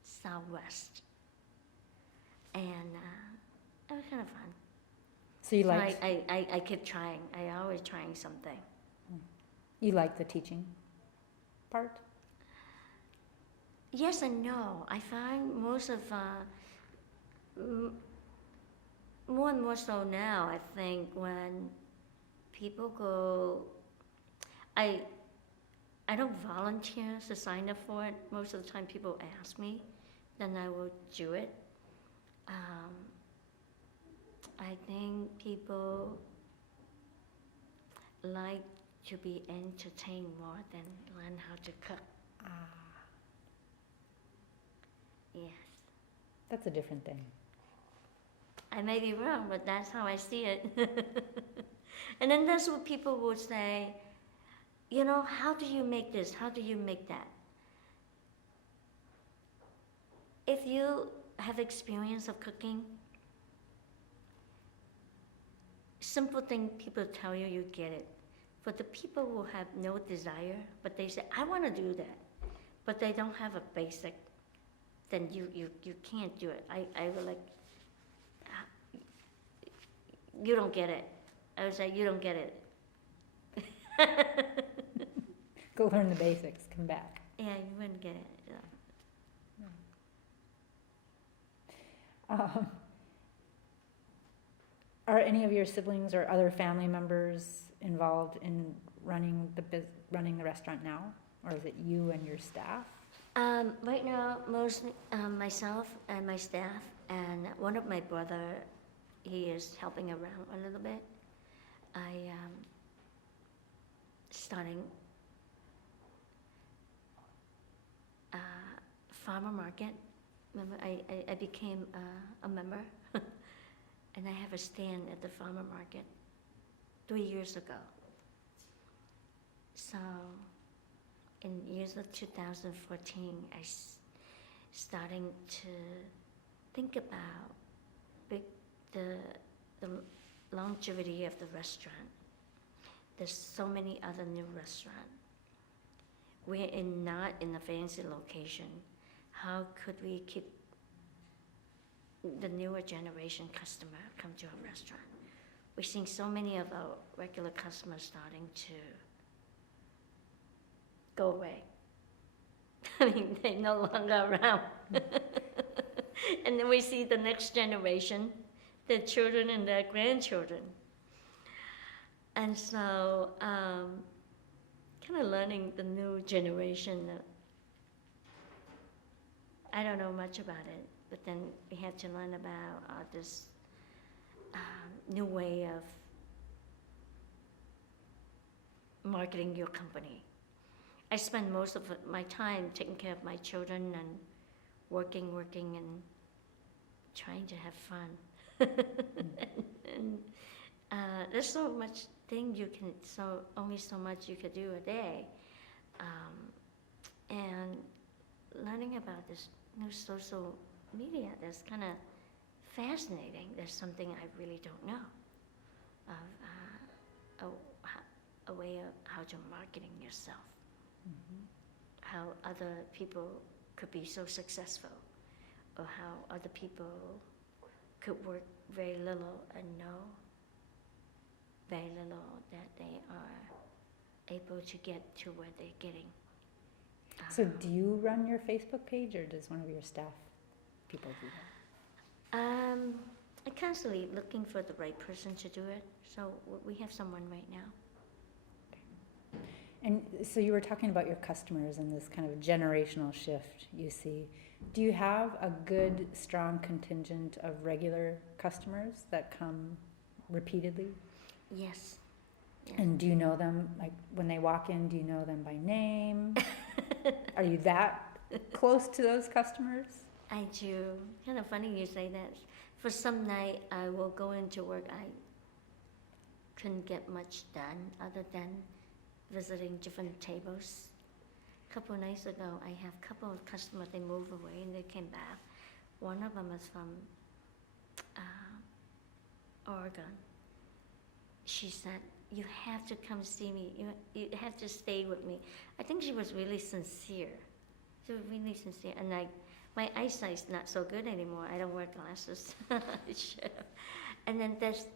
Southwest. And it was kind of fun. So you So like I kept trying. I always trying something. you like the teaching part? Yes and no. I find most of, more and more so now, I think, when people go, I don't volunteer to sign up for it. Most of the time people ask me, then I will do it. I think people like to be entertained more than learn how to cook. Yes. That's a different thing. I may be wrong, but that's how I see it. And then that's what people would say, you know, how do you make this? How do you make that? If you have experience of cooking, simple thing people tell you, you get it. For the people who have no desire, but they say, I want to do that, but they don't have a basic, then you can't do it. I was like, you don't get it. I was like, you don't get it. Go learn the basics, come back. Yeah, you wouldn't get it. Yeah. Are any of your siblings or other family members involved in running the restaurant now, or is it you and your staff? Right now, mostly myself and my staff, and one of my brother, he is helping around a little bit. I starting farmer market. Remember, I became a member, and I have a stand at the farmer market 3 years ago. So in years of 2014, I starting to think about the longevity of the restaurant. There's so many other new restaurants. We're not in a fancy location. How could we keep the newer generation customer come to our restaurant? We're seeing so many of our regular customers starting to go away. I mean, they're no longer around. And then we see the next generation, their children and their grandchildren. And so, kind of learning the new generation. I don't know much about it, but then we had to learn about this new way of marketing your company. I spend most of my time taking care of my children and working and trying to have fun. and there's so much thing you can, only so much you could do a day. And learning about this new social media, that's kind of fascinating. There's something I really don't know of a way of how to marketing yourself, how other people could be so successful, or how other people could work very little and know very little that they are able to get to where they're getting. So do you run your Facebook page, or does one of your staff people do that? I'm constantly looking for the right person to do it, so we have someone right now. And so you were talking about your customers and this kind of generational shift you see. Do you have a good, strong contingent of regular customers that come repeatedly? Yes. Yeah. And do you know them, like when they walk in, do you know them by name? Are you that close to those customers? I do. Kind of funny you say that. For some night, I will go into work. I couldn't get much done other than visiting different tables. A couple of nights ago, I have a couple of customers, they moved away and they came back. One of them is from Oregon. She said, "You have to come see me. You have to stay with me." I think she was really sincere. She was really sincere. And my eyesight's not so good anymore. I don't wear glasses. I should have. And then there's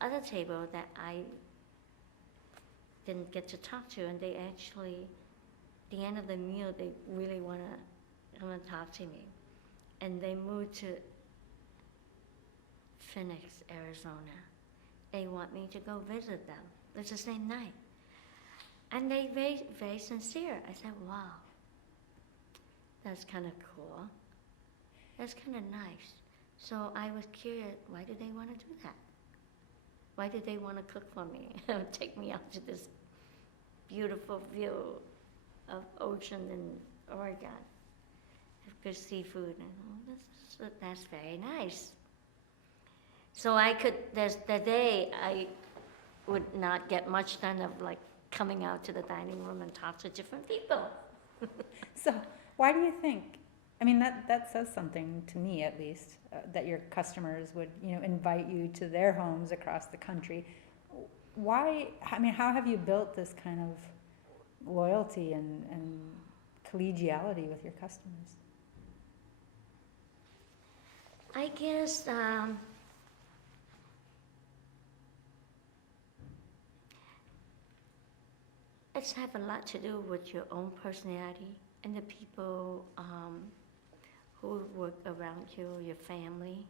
other table that I didn't get to talk to, and they actually, at the end of the meal, they really want to come and talk to me. And they moved to Phoenix, Arizona. They want me to go visit them. It's the same night. And they very, very sincere. I said, wow, that's kind of cool. That's kind of nice. So I was curious, why do they want to do that? Why did they want to cook for me? Take me out to this beautiful view of ocean in Oregon. Have good seafood. And that's very nice. So there's the day I would not get much done of like coming out to the dining room and talk to different people. So why do you think, I mean, that says something to me at least, that your customers would, invite you to their homes across the country. Why, I mean, how have you built this kind of loyalty and collegiality with your customers? I guess it's have a lot to do with your own personality and the people who work around you, your family.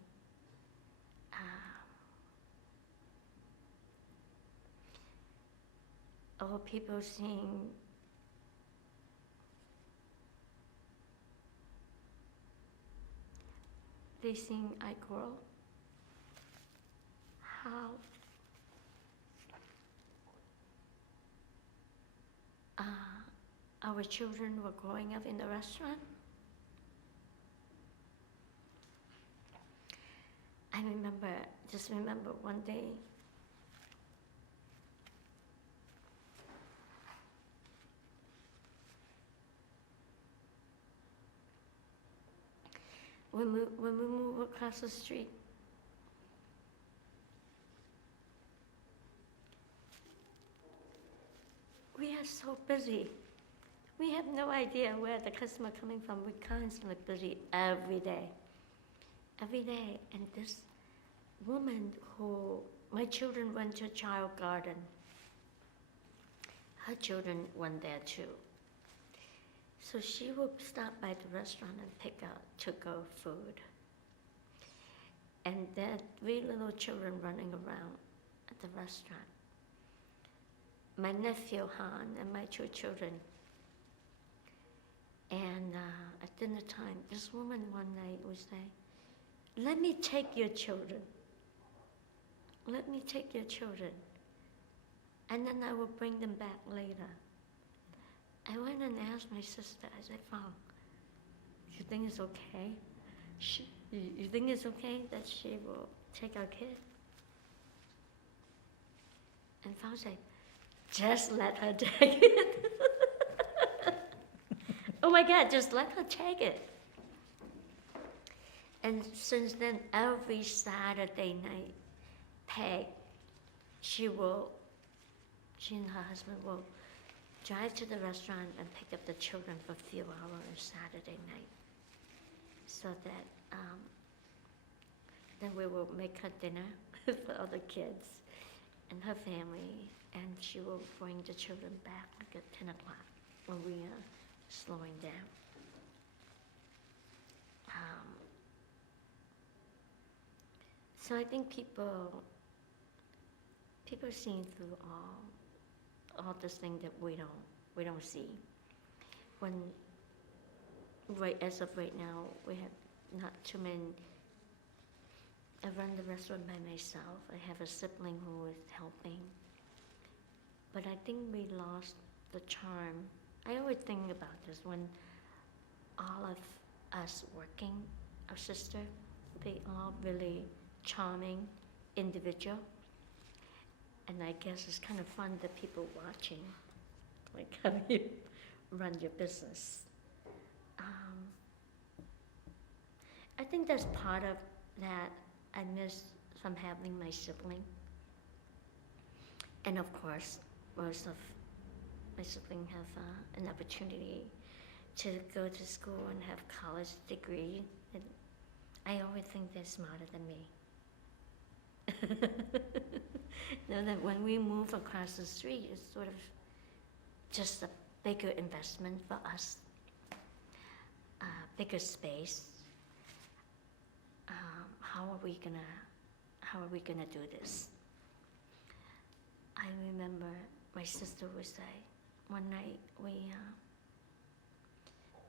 Or people seeing I grow, how our children were growing up in the restaurant. I remember one day, when we moved across the street, we are so busy. We have no idea where the customer coming from. We're constantly busy every day. Every day. And this woman who, my children went to a child garden. Her children went there too. So she would stop by the restaurant and pick out to-go food. And there are 3 little children running around at the restaurant. My nephew Han and my 2 children. And at dinner time, this woman one night would say, "Let me take your children. Let me take your children. And then I will bring them back later." I went and asked my sister, I said, "Fang, you think it's okay? You think it's okay that she will take our kid. And Fao said, just let her take it. Oh my God, just let her take it. And since then, every Saturday night, Peg, she and her husband will drive to the restaurant and pick up the children for a few hours Saturday night. So that then we will make her dinner for all the kids and her family, and she will bring the children back like at 10 o'clock when we are slowing down. So I think people seeing through all this thing that we don't see. As of right now, we have not too many. I run the restaurant by myself. I have a sibling who is helping. But I think we lost the charm. I always think about this when all of us working, our sister, they all really charming individual. And I guess it's kind of fun that people watching, like how you run your business. I think that's part of that I miss from having my sibling. And of course, most of my siblings have an opportunity to go to school and have college degree. And I always think they're smarter than me. Know that when we move across the street, it's sort of just a bigger investment for us, bigger space. How are we gonna do this? I remember my sister would say, one night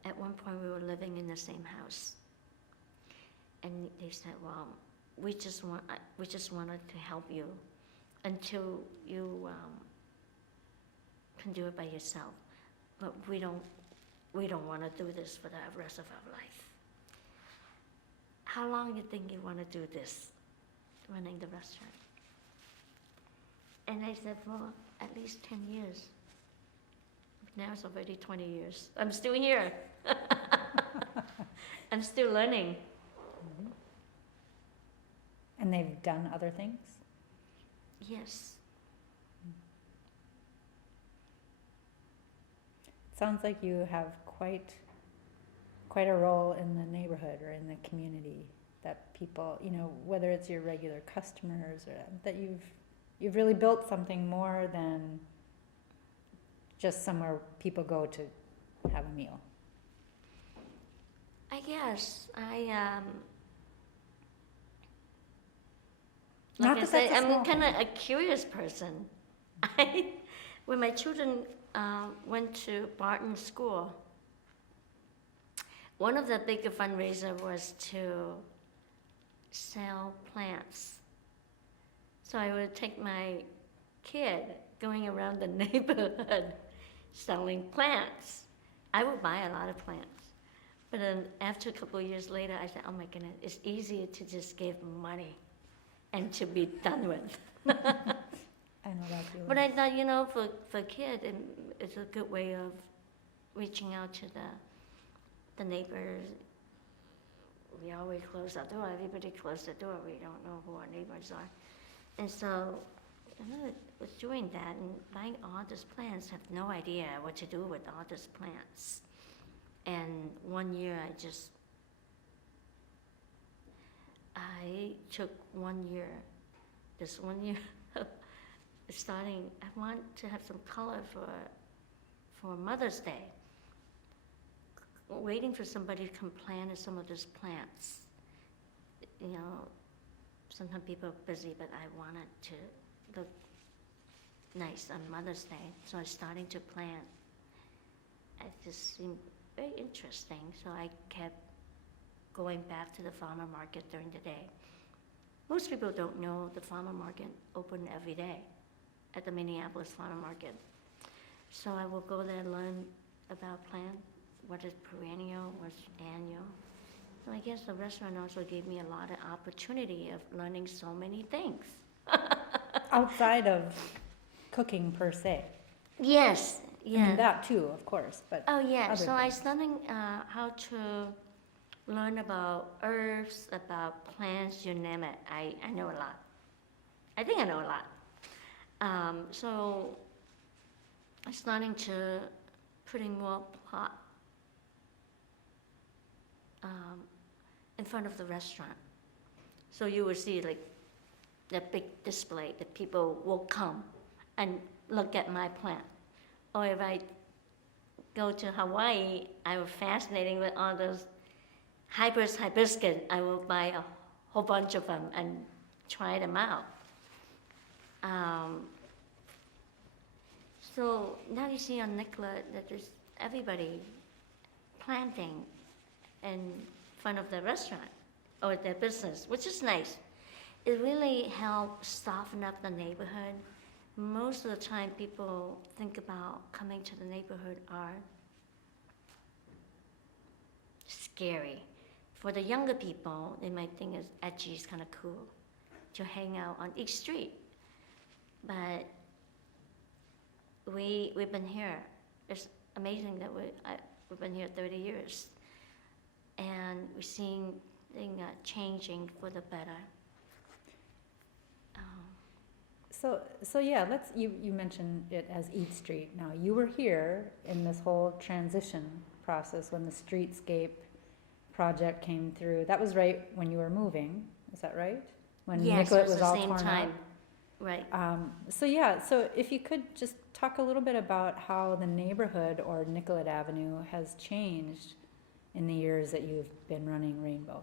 at one point we were living in the same house, and they said, well, we just wanted to help you until you can do it by yourself, but we don't want to do this for the rest of our life. How long do you think you want to do this, running the restaurant? And I said, for at least 10 years. Now it's already 20 years. I'm still here. I'm still learning. Mm-hmm. And they've done other things? Yes. Sounds like you have quite a role in the neighborhood or in the community, that people, whether it's your regular customers or that you've really built something more than just somewhere people go to have a meal. I guess Not like I that said, that's a small I'm kind of a curious person. When my children went to Barton School, one of the bigger fundraiser was to sell plants. So I would take my kid going around the neighborhood selling plants. I would buy a lot of plants. But then after a couple of years later, I said, oh my goodness, it's easier to just give money and to be done with. I know that feeling. But I thought, for a kid, it's a good way of reaching out to the neighbors. We always close our door. Everybody closed the door. We don't know who our neighbors are. And so I was doing that and buying all these plants. Have no idea what to do with all these plants. And one year I took 1 year, this 1 year starting, I want to have some color for Mother's Day. Waiting for somebody to come plant some of these plants. Sometimes people are busy, but I wanted to look nice on Mother's Day, so I was starting to plant. It just seemed very interesting, so I kept going back to the farmer market during the day. Most people don't know the farmer market open every day at the Minneapolis Farmer Market. So I will go there and learn about plants, what is perennial, what's annual, So I guess the restaurant also gave me a lot of opportunity of learning so many things. Outside of cooking per se. Yes, I mean, yeah. that too, of course, but Oh, yeah. other So I things. studying how to learn about herbs, about plants, you name it. I know a lot. I think I know a lot. So I'm starting to putting more plot in front of the restaurant. So you will see like the big display that people will come and look at my plant. Or if I go to Hawaii, I was fascinating with all those hibiscus. I will buy a whole bunch of them and try them out. So now you see on Nicolet that there's everybody planting in front of the restaurant or their business, which is nice. It really helps soften up the neighborhood. Most of the time people think about coming to the neighborhood are scary. For the younger people, they might think it's edgy, it's kind of cool to hang out on each street. But we've been here. It's amazing that we've been here 30 years. And we're seeing things changing for the better. So yeah, you mentioned it as Eat Street. Now, you were here in this whole transition process when the streetscape project came through. That was right when you were moving, is that right? When Yes, Nicolet it was the all same torn time. up. Right. So if you could just talk a little bit about how the neighborhood or Nicolet Avenue has changed in the years that you've been running Rainbow.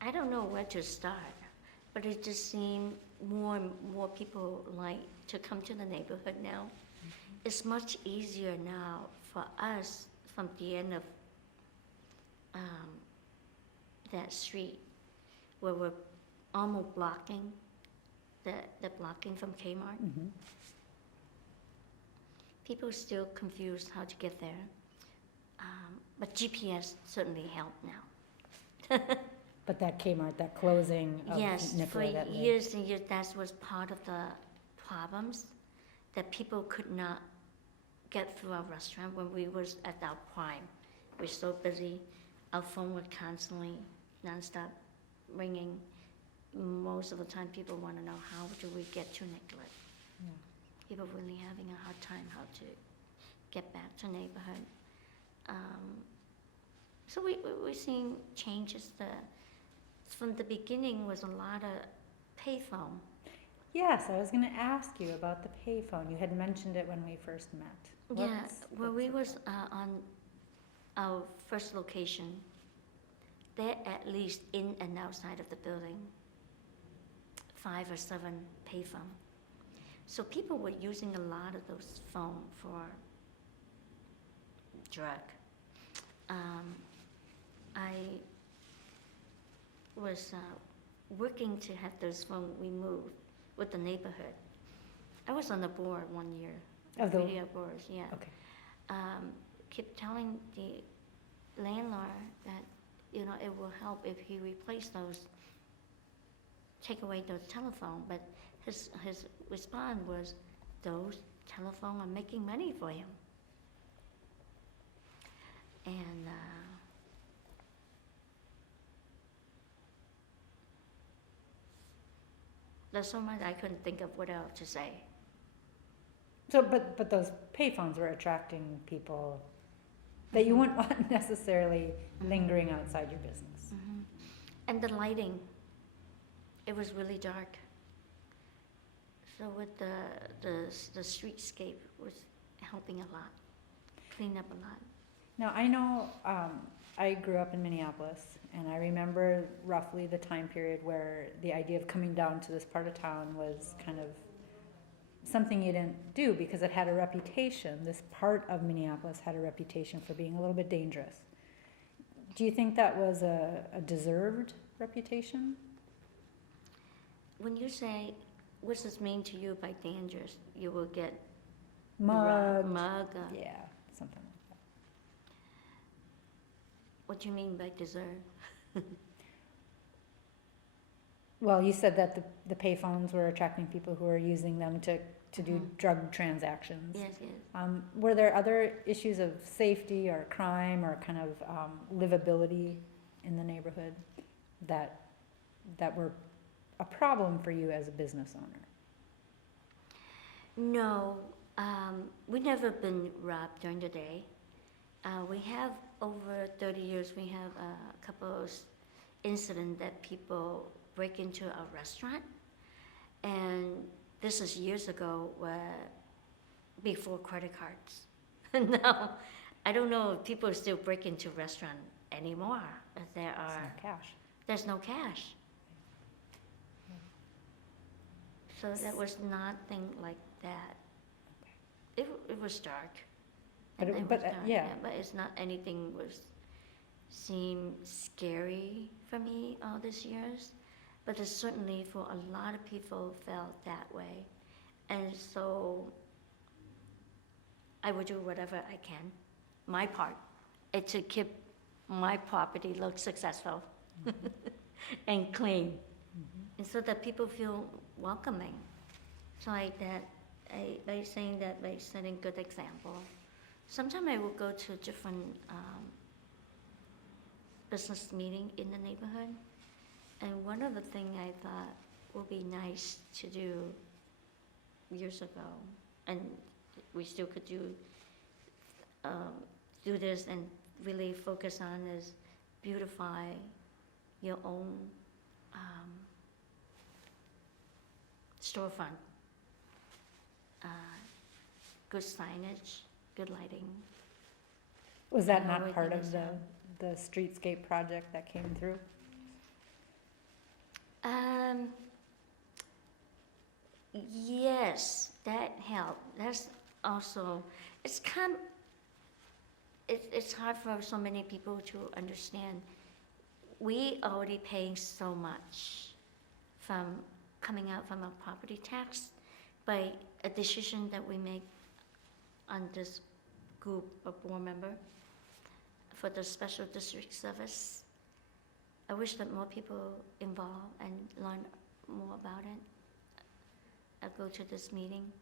I don't know where to start, but it just seems more and more people like to come to the neighborhood now. It's much easier now for us from the end of that street where we're almost blocking the blocking from Kmart. Mm-hmm. People are still confused how to get there, but GPS certainly helped now. But that Kmart, that closing of Yes, for Nicolet that way. years and years, that was part of the problems, that people could not get through our restaurant when we was at our prime. We're so busy, our phone was constantly nonstop ringing. Most of the time, people want to know how do we get to Nicolet. Yeah. People really having a hard time how to get back to neighborhood. So we're seeing changes. From the beginning was a lot of payphone. Yes, I was going to ask you about the payphone. You had mentioned it when we first met. When we was on our first location, there at least in and outside of the building, 5 or 7 payphone. So people were using a lot of those phone for drug. I was working to have those phones removed with the neighborhood. I was on the board one year. Of the video boards, yeah. Okay. Keep telling the landlord that it will help if he replace those, take away those telephone. But his response was, those telephone are making money for him. And there's so much I couldn't think of what else to say. So, but those payphones were attracting people that you wouldn't want necessarily lingering outside your business. Mm-hmm. And the lighting, it was really dark. So with the streetscape was helping a lot, clean up a lot. Now, I know I grew up in Minneapolis, and I remember roughly the time period where the idea of coming down to this part of town was kind of something you didn't do because it had a reputation. This part of Minneapolis had a reputation for being a little bit dangerous. Do you think that was a deserved reputation? When you say, what does this mean to you by dangerous? You will get Mugged. mug. Yeah, something What do you mean by deserve? Well, you said that the payphones were attracting people who were using them to do Mhm. drug transactions. Yes, yes. Were there other issues of safety or crime or kind of livability in the neighborhood that were a problem for you as a business owner? No, we never been robbed during the day. We have over 30 years, we have a couple of incidents that people break into a restaurant. And this is years ago, before credit cards. Now, I don't know if people still break into restaurant anymore. There's no cash. So that was nothing like that. It was dark. But And it- it but, was dark, yeah. But it's not anything was seemed scary for me all these years. But it's certainly for a lot of people felt that way. And so I would do whatever I can, my part, to keep my property look successful and clean, and so that people feel welcoming. So like that, by saying that, by setting good example. Sometimes I will go to different business meeting in the neighborhood, and one of the things I thought would be nice to do years ago, and we still could do this and really focus on is beautify your own storefront. Good signage, good lighting. Was that And not everything part of is, the streetscape project that came through? Yes, that helped. That's also, it's it's hard for so many people to understand. We already paying so much from coming out from our property tax by a decision that we make on this group of board member for the special district service. I wish that more people involved and learn more about it. I go to this meeting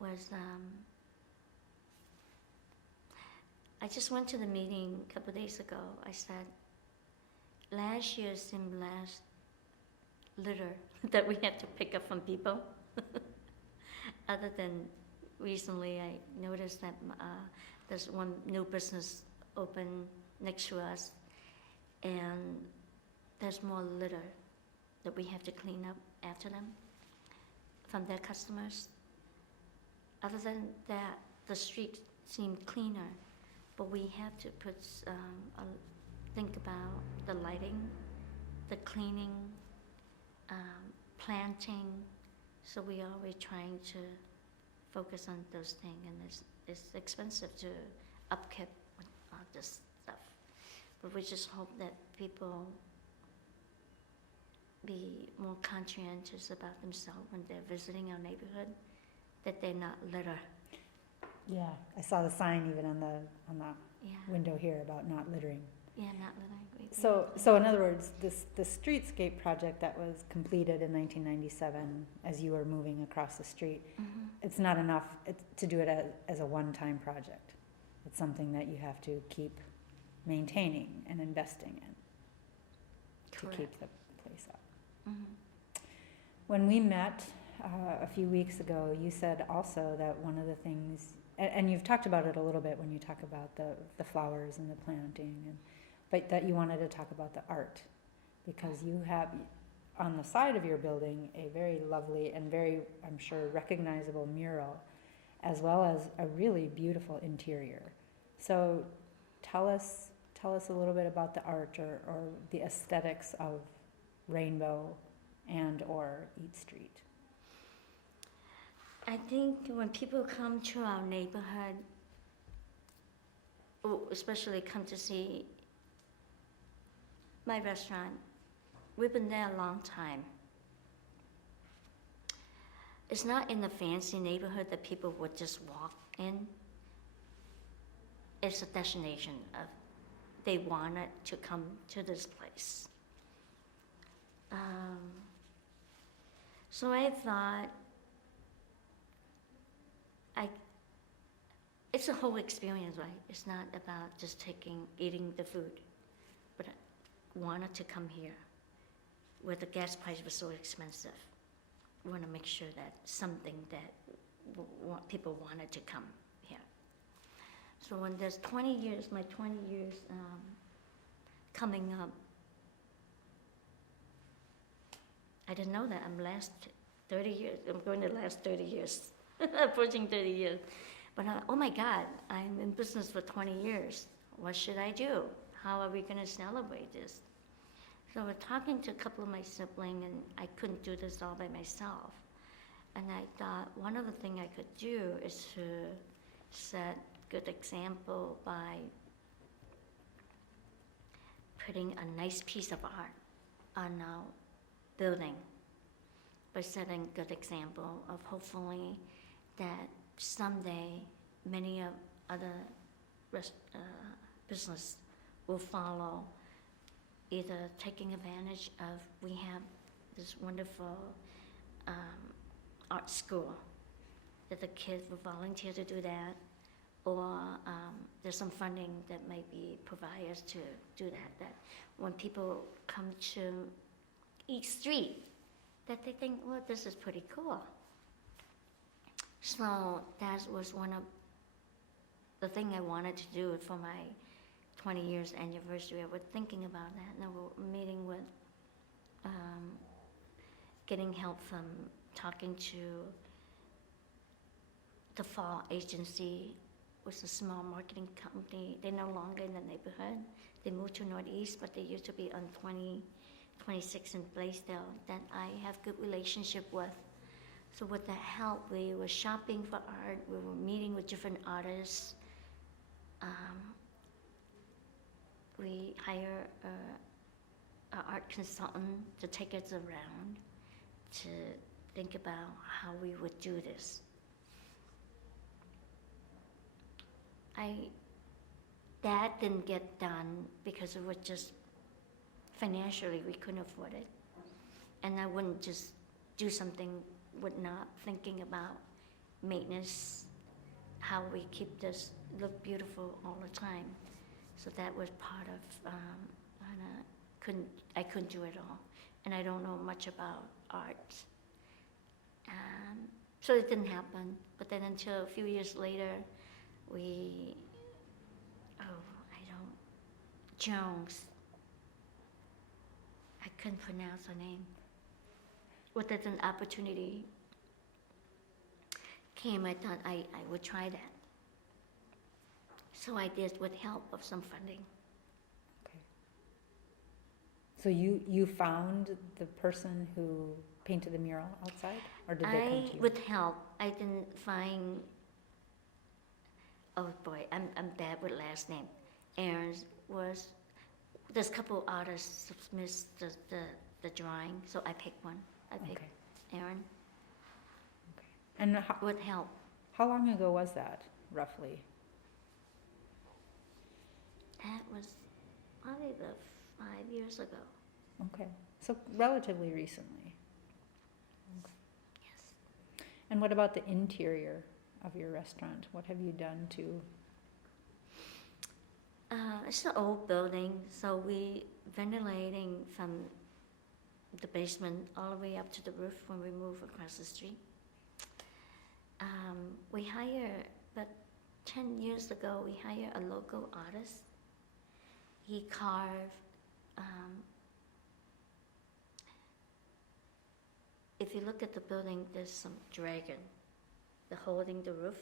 was I just went to the meeting a couple days ago. I said last year seemed last litter that we had to pick up from people. Other than recently, I noticed that there's one new business open next to us, and there's more litter that we have to clean up after them from their customers. Other than that, the street seemed cleaner, but we have to think about the lighting, the cleaning, planting. So we are always trying to focus on those things, and it's expensive to upkeep all this stuff. But we just hope that people be more conscientious about themselves when they're visiting our neighborhood, that they're not litter. Yeah, I saw the sign even on the Yeah, window here about not littering. yeah, not litter. So in other words, the streetscape project that was completed in 1997, as you were moving across the street, it's not enough to do it as a one-time project. It's something that you have to keep maintaining and investing in to keep the place up. When we met a few weeks ago, you said also that one of the things, and you've talked about it a little bit when you talk about the flowers and the planting, but that you wanted to talk about the art, because you have on the side of your building a very lovely and very, I'm sure, recognizable mural, as well as a really beautiful interior. So tell us a little bit about the art or the aesthetics of Rainbow and or Eat Street. I think when people come to our neighborhood, especially come to see my restaurant, we've been there a long time. It's not in a fancy neighborhood that people would just walk in. It's a destination of they wanted to come to this place. So I thought, it's a whole experience, right? It's not about just eating the food, but I wanted to come here where the gas price was so expensive. We want to make sure that something that people wanted to come here. So when there's 20 years, my 20 years coming up, I didn't know that I'm going to last 30 years, approaching 30 years. But oh my God, I'm in business for 20 years. What should I do? How are we going to celebrate this? So we're talking to a couple of my siblings, and I couldn't do this all by myself. And I thought one of the things I could do is to set good example by putting a nice piece of art on our building, by setting good example of hopefully that someday many of other business will follow, either taking advantage of, we have this wonderful art school that the kids will volunteer to do that, or there's some funding that might be provided to do that, that when people come to each street, that they think, well, this is pretty cool. So that was one of the things I wanted to do for my 20 years anniversary. I was thinking about that, and I was meeting with, getting help from talking to the Fall Agency, was a small marketing company. They're no longer in the neighborhood. They moved to Northeast, but they used to be on 26 in Blaisdell that I have good relationship with. So with that help, we were shopping for art, we were meeting with different artists. We hire an art consultant to take us around to think about how we would do this. That didn't get done because it was just financially we couldn't afford it. And I wouldn't just do something with not thinking about maintenance, how we keep this look beautiful all the time. So that was part of, I couldn't do it all. And I don't know much about art. So it didn't happen. But then until a few years later, Jones, I couldn't pronounce her name. With that an opportunity came, I thought I would try that. So I did with help of some funding. Okay. So you found the person who painted the mural outside, or did they come to you? With help, I didn't find, oh boy, I'm bad with last name. Aaron's was, there's a couple artists missed the drawing, so I picked one. I picked Aaron. Okay. And with help. How long ago was that, roughly? That was probably 5 years ago. Okay, so relatively recently. Okay. Yes. And what about the interior of your restaurant? What have you done to? It's an old building, so we ventilating from the basement all the way up to the roof when we move across the street. We hired, but 10 years ago, we hired a local artist. He carved, if you look at the building, there's some dragon, holding the roof.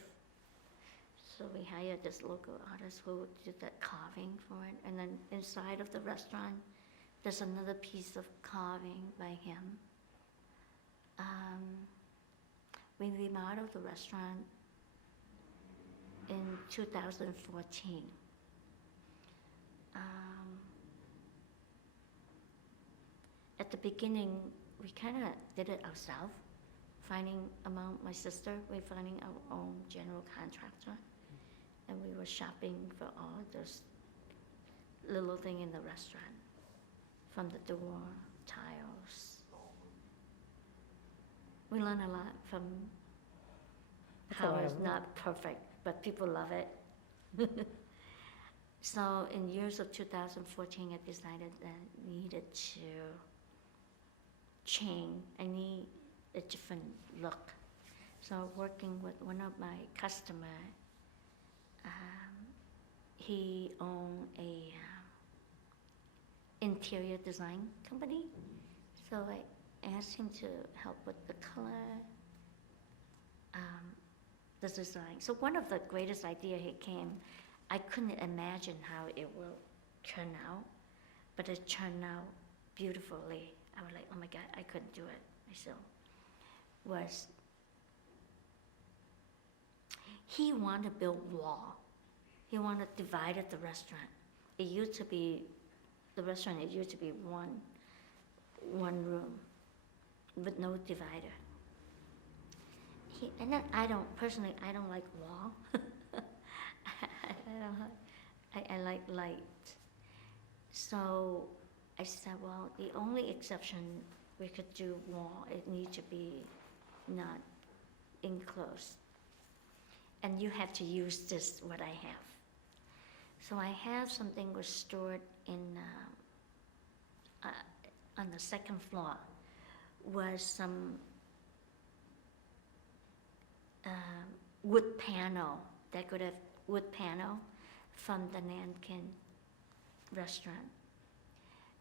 So we hired this local artist who did that carving for it. And then inside of the restaurant, there's another piece of carving by him. We remodeled the restaurant in 2014. At the beginning, we kind of did it ourselves, finding among my sister, we're finding our own general contractor. And we were shopping for all those little thing in the restaurant, from the door, tiles. We learn a lot from That's a how lot it's of work. not perfect, but people love it. So in years of 2014, I decided that I needed to change. I need a different look. So working with one of my customer, he owned a interior design company. So I asked him to help with the color, the design. So one of the greatest idea he came, I couldn't imagine how it will turn out, but it turned out beautifully. I was like, oh my God, I couldn't do it myself. Was he wanted to build wall. He wanted to divide the restaurant. It used to be, the restaurant, it used to be one room with no divider. And then I don't like wall. I like light. So I said, well, the only exception we could do wall, it needs to be not enclosed. And you have to use this, what I have. So I have something was stored in, on the second floor, was some wood panel, decorative wood panel from the Nankin restaurant.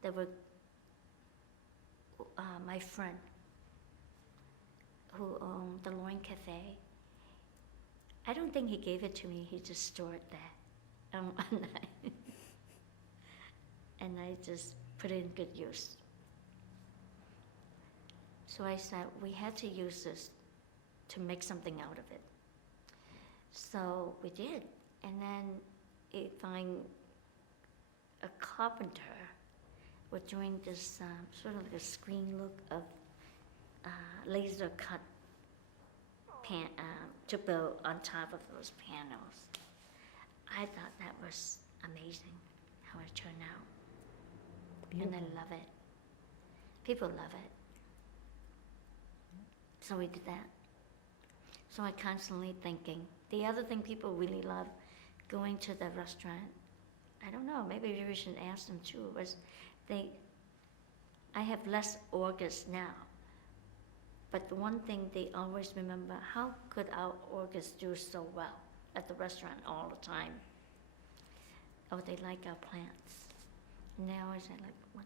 There were my friend who owned the Loin Cafe. I don't think he gave it to me, he just stored that. And I just put it in good use. So I said, we had to use this to make something out of it. So we did. And then I find a carpenter was doing this sort of like a screen look of laser cut to build on top of those panels. I thought that was amazing how it turned out. Beautiful. And I love it. People love it. So we did that. So I constantly thinking. The other thing people really love going to the restaurant, I don't know, maybe we should ask them too, was I have less orgas now. But the one thing they always remember, how could our orgas do so well at the restaurant all the time? Oh, they like our plants. And they always say, like, what,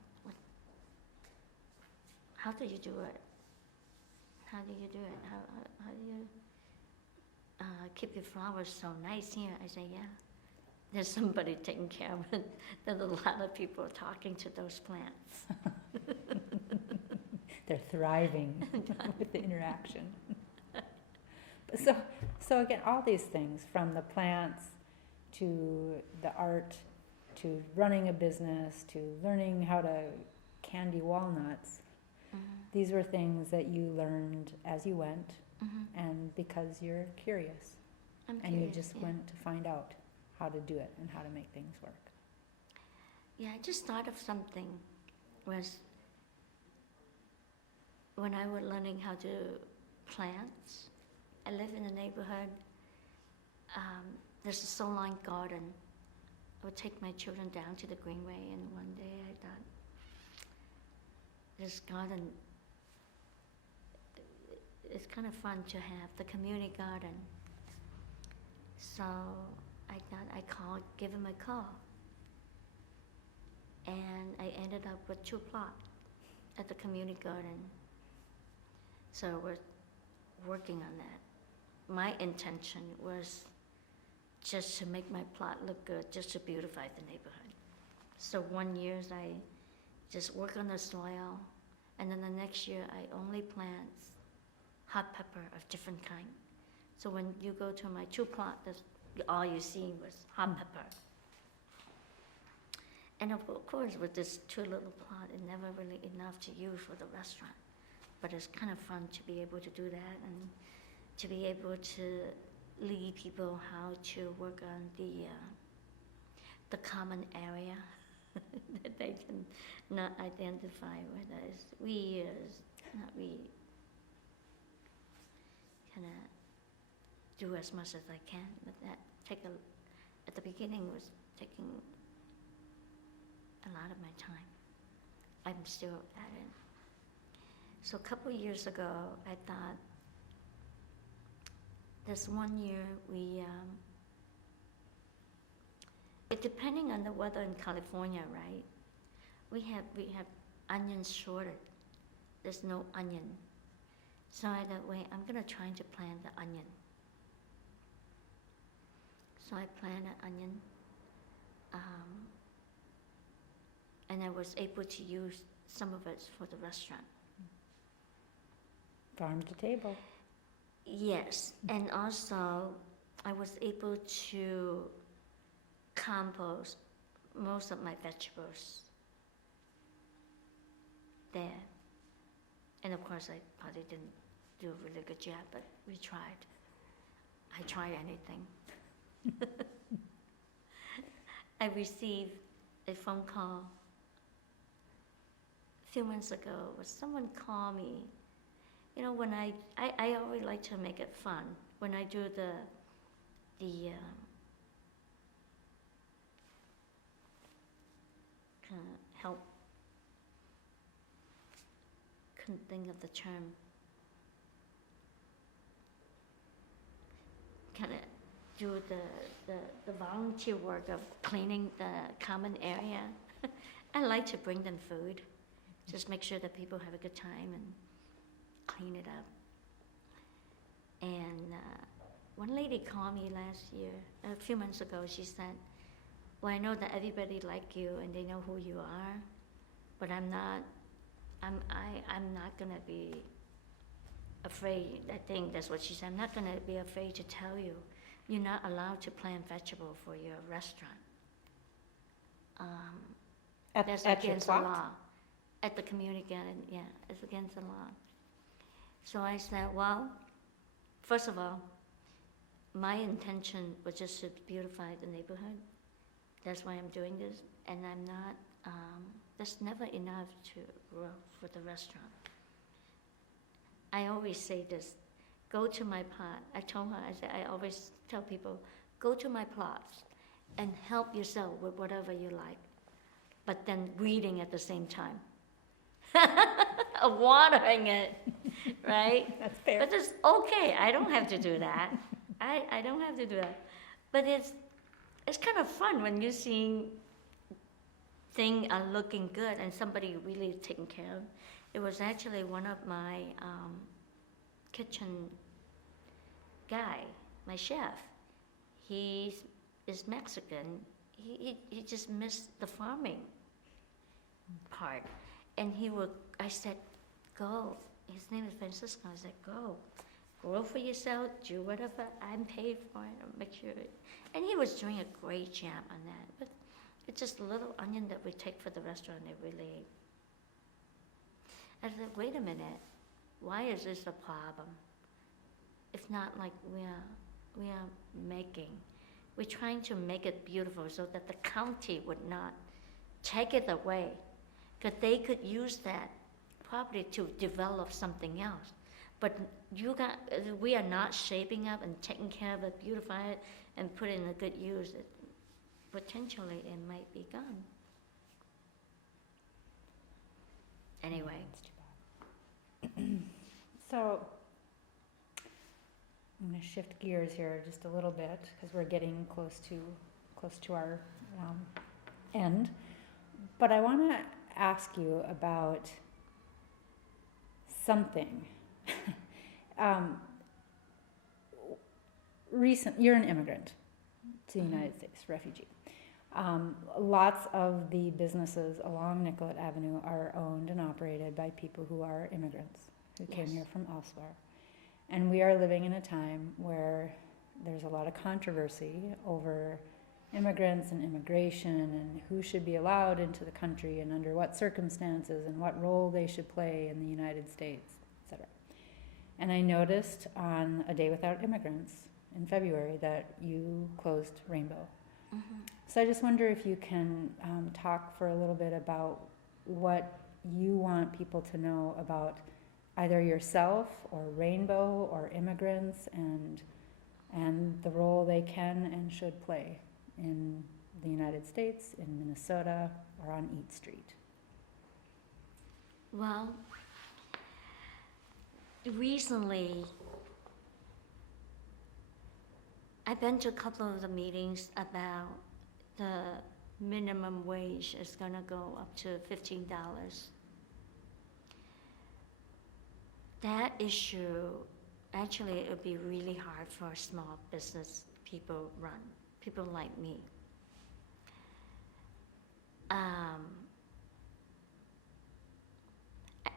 how do you do it? How do you do it? How do you keep your flowers so nice here? I say, yeah, there's somebody taking care of it. There's a lot of people talking to those plants. They're thriving with the interaction. So again, all these things, from the plants to the art to running a business to learning how to candy walnuts, these were things that you learned as you went, and because you're curious. I'm And you curious, just yeah. went to find out how to do it and how to make things work. Yeah, I just thought of something. Was when I was learning how to plant. I live in a neighborhood. There's a Soline garden. I would take my children down to the Greenway, and one day I thought, this garden, it's kind of fun to have, the community garden. So I thought give him a call. And I ended up with 2 plots at the community garden. So we're working on that. My intention was just to make my plot look good, just to beautify the neighborhood. So 1 year I just work on the soil, and then the next year I only plant hot pepper of different kind. So when you go to my 2 plot, all you see was hot pepper. And of course, with this 2 little plot, it's never really enough to use for the restaurant. But it's kind of fun to be able to do that and to be able to lead people how to work on the common area. that they can not identify whether it's we or it's not we. Kind of do as much as I can, but that at the beginning was taking a lot of my time. I'm still at it. So a couple of years ago, I thought, this one year depending on the weather in California, right? We have onions shortage. There's no onion. So I thought, wait, I'm gonna try to plant the onion. So I planted onion, and I was able to use some of it for the restaurant. Farm to table. Yes, and also I was able to compost most of my vegetables there. And of course, I probably didn't do a really good job, but we tried. I try anything. I received a phone call a few months ago where someone called me. You know, when I always like to make it fun. When I do the kind of help, couldn't think of the term. Kind of do the volunteer work of cleaning the common area. I like to bring them food, just make sure that people have a good time and clean it up. And one lady called me last year, a few months ago. She said, well, I know that everybody like you and they know who you are, but I'm not gonna be afraid. I think that's what she said. I'm not gonna be afraid to tell you, you're not allowed to plant vegetable for your restaurant. That's At your against the plot? law. At the community garden, yeah, it's against the law. So I said, well, first of all, my intention was just to beautify the neighborhood. That's why I'm doing this, and I'm not, there's never enough to grow for the restaurant. I always say this, go to my plot. I told her, I said, I always tell people, go to my plots and help yourself with whatever you like, but then weeding at the same time. Watering it, right? That's fair. But it's okay, I don't have to do that. I don't have to do that. But it's kind of fun when you're seeing things are looking good and somebody really taking care of. It was actually one of my kitchen guy, my chef. He is Mexican. He just missed the farming part. And I said, go. His name is Francisco. I said, go. Grow for yourself, do whatever I'm paid for it, make sure. And he was doing a great job on that. But it's just a little onion that we take for the restaurant, they really. I said, wait a minute, why is this a problem? It's not like we are making. We're trying to make it beautiful so that the county would not take it away. Because they could use that property to develop something else. But we are not shaping up and taking care of it, beautify it, and put it in a good use. Potentially, it might be gone. Anyway. So, I'm going to shift gears here just a little bit because we're getting close to our end. But I want to ask you about something. You're an immigrant to the United States, refugee. Lots of the businesses along Nicollet Avenue are owned and operated by people who are immigrants, who came Yes. here from elsewhere. And we are living in a time where there's a lot of controversy over immigrants and immigration and who should be allowed into the country and under what circumstances and what role they should play in the United States, etc. And I noticed on A Day Without Immigrants in February that you closed Rainbow. So I just wonder if you can talk for a little bit about what you want people to know about either yourself or Rainbow or immigrants and the role they can and should play in the United States, in Minnesota, or on Eat Street. Well, recently, I've been to a couple of the meetings about the minimum wage is gonna go up to $15. That issue, actually, it would be really hard for small business people like me.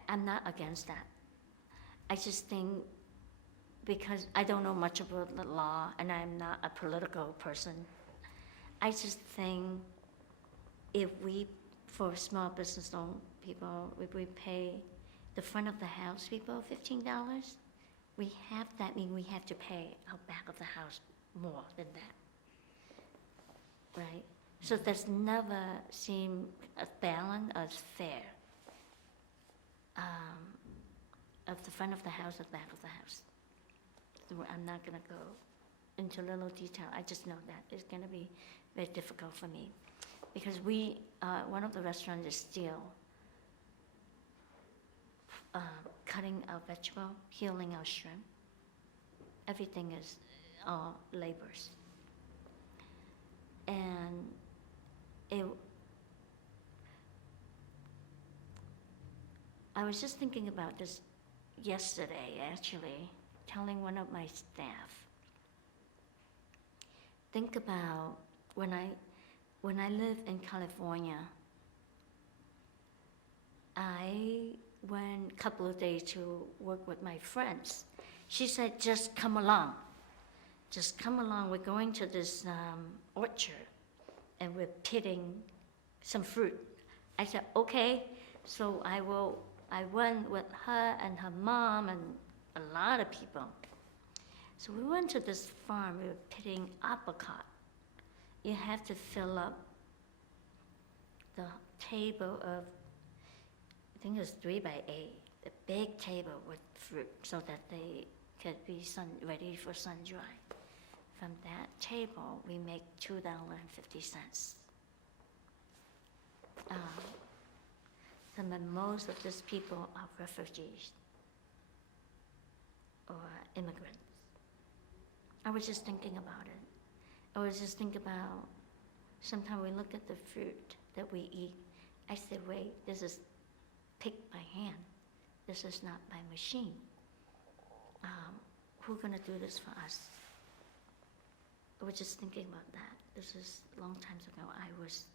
I'm not against that. I just think because I don't know much about the law and I'm not a political person, I just think if we, for small business owned people, if we pay the front of the house people $15, we have that mean we have to pay our back of the house more than that, right? So there's never seemed a balance as fair of the front of the house and back of the house. So I'm not gonna go into little detail. I just know that it's gonna be very difficult for me because one of the restaurants is still cutting our vegetable, peeling our shrimp. Everything is labors. And I was just thinking about this yesterday, actually, telling one of my staff. Think about when I lived in California, I went a couple of days to work with my friends. She said, just come along. Just come along. We're going to this orchard and we're pitting some fruit. I said, okay. So I went with her and her mom and a lot of people. So we went to this farm, we were pitting apricot. You have to fill up the table of, I think it was 3 by 8, the big table with fruit so that they could be ready for sun dry. From that table, we make $2.50. Most of these people are refugees or immigrants. I was just thinking about it. I was just thinking about, sometimes we look at the fruit that we eat. I said, wait, this is picked by hand. This is not by machine. Who's gonna do this for us? I was just thinking about that. This is a long time ago. I was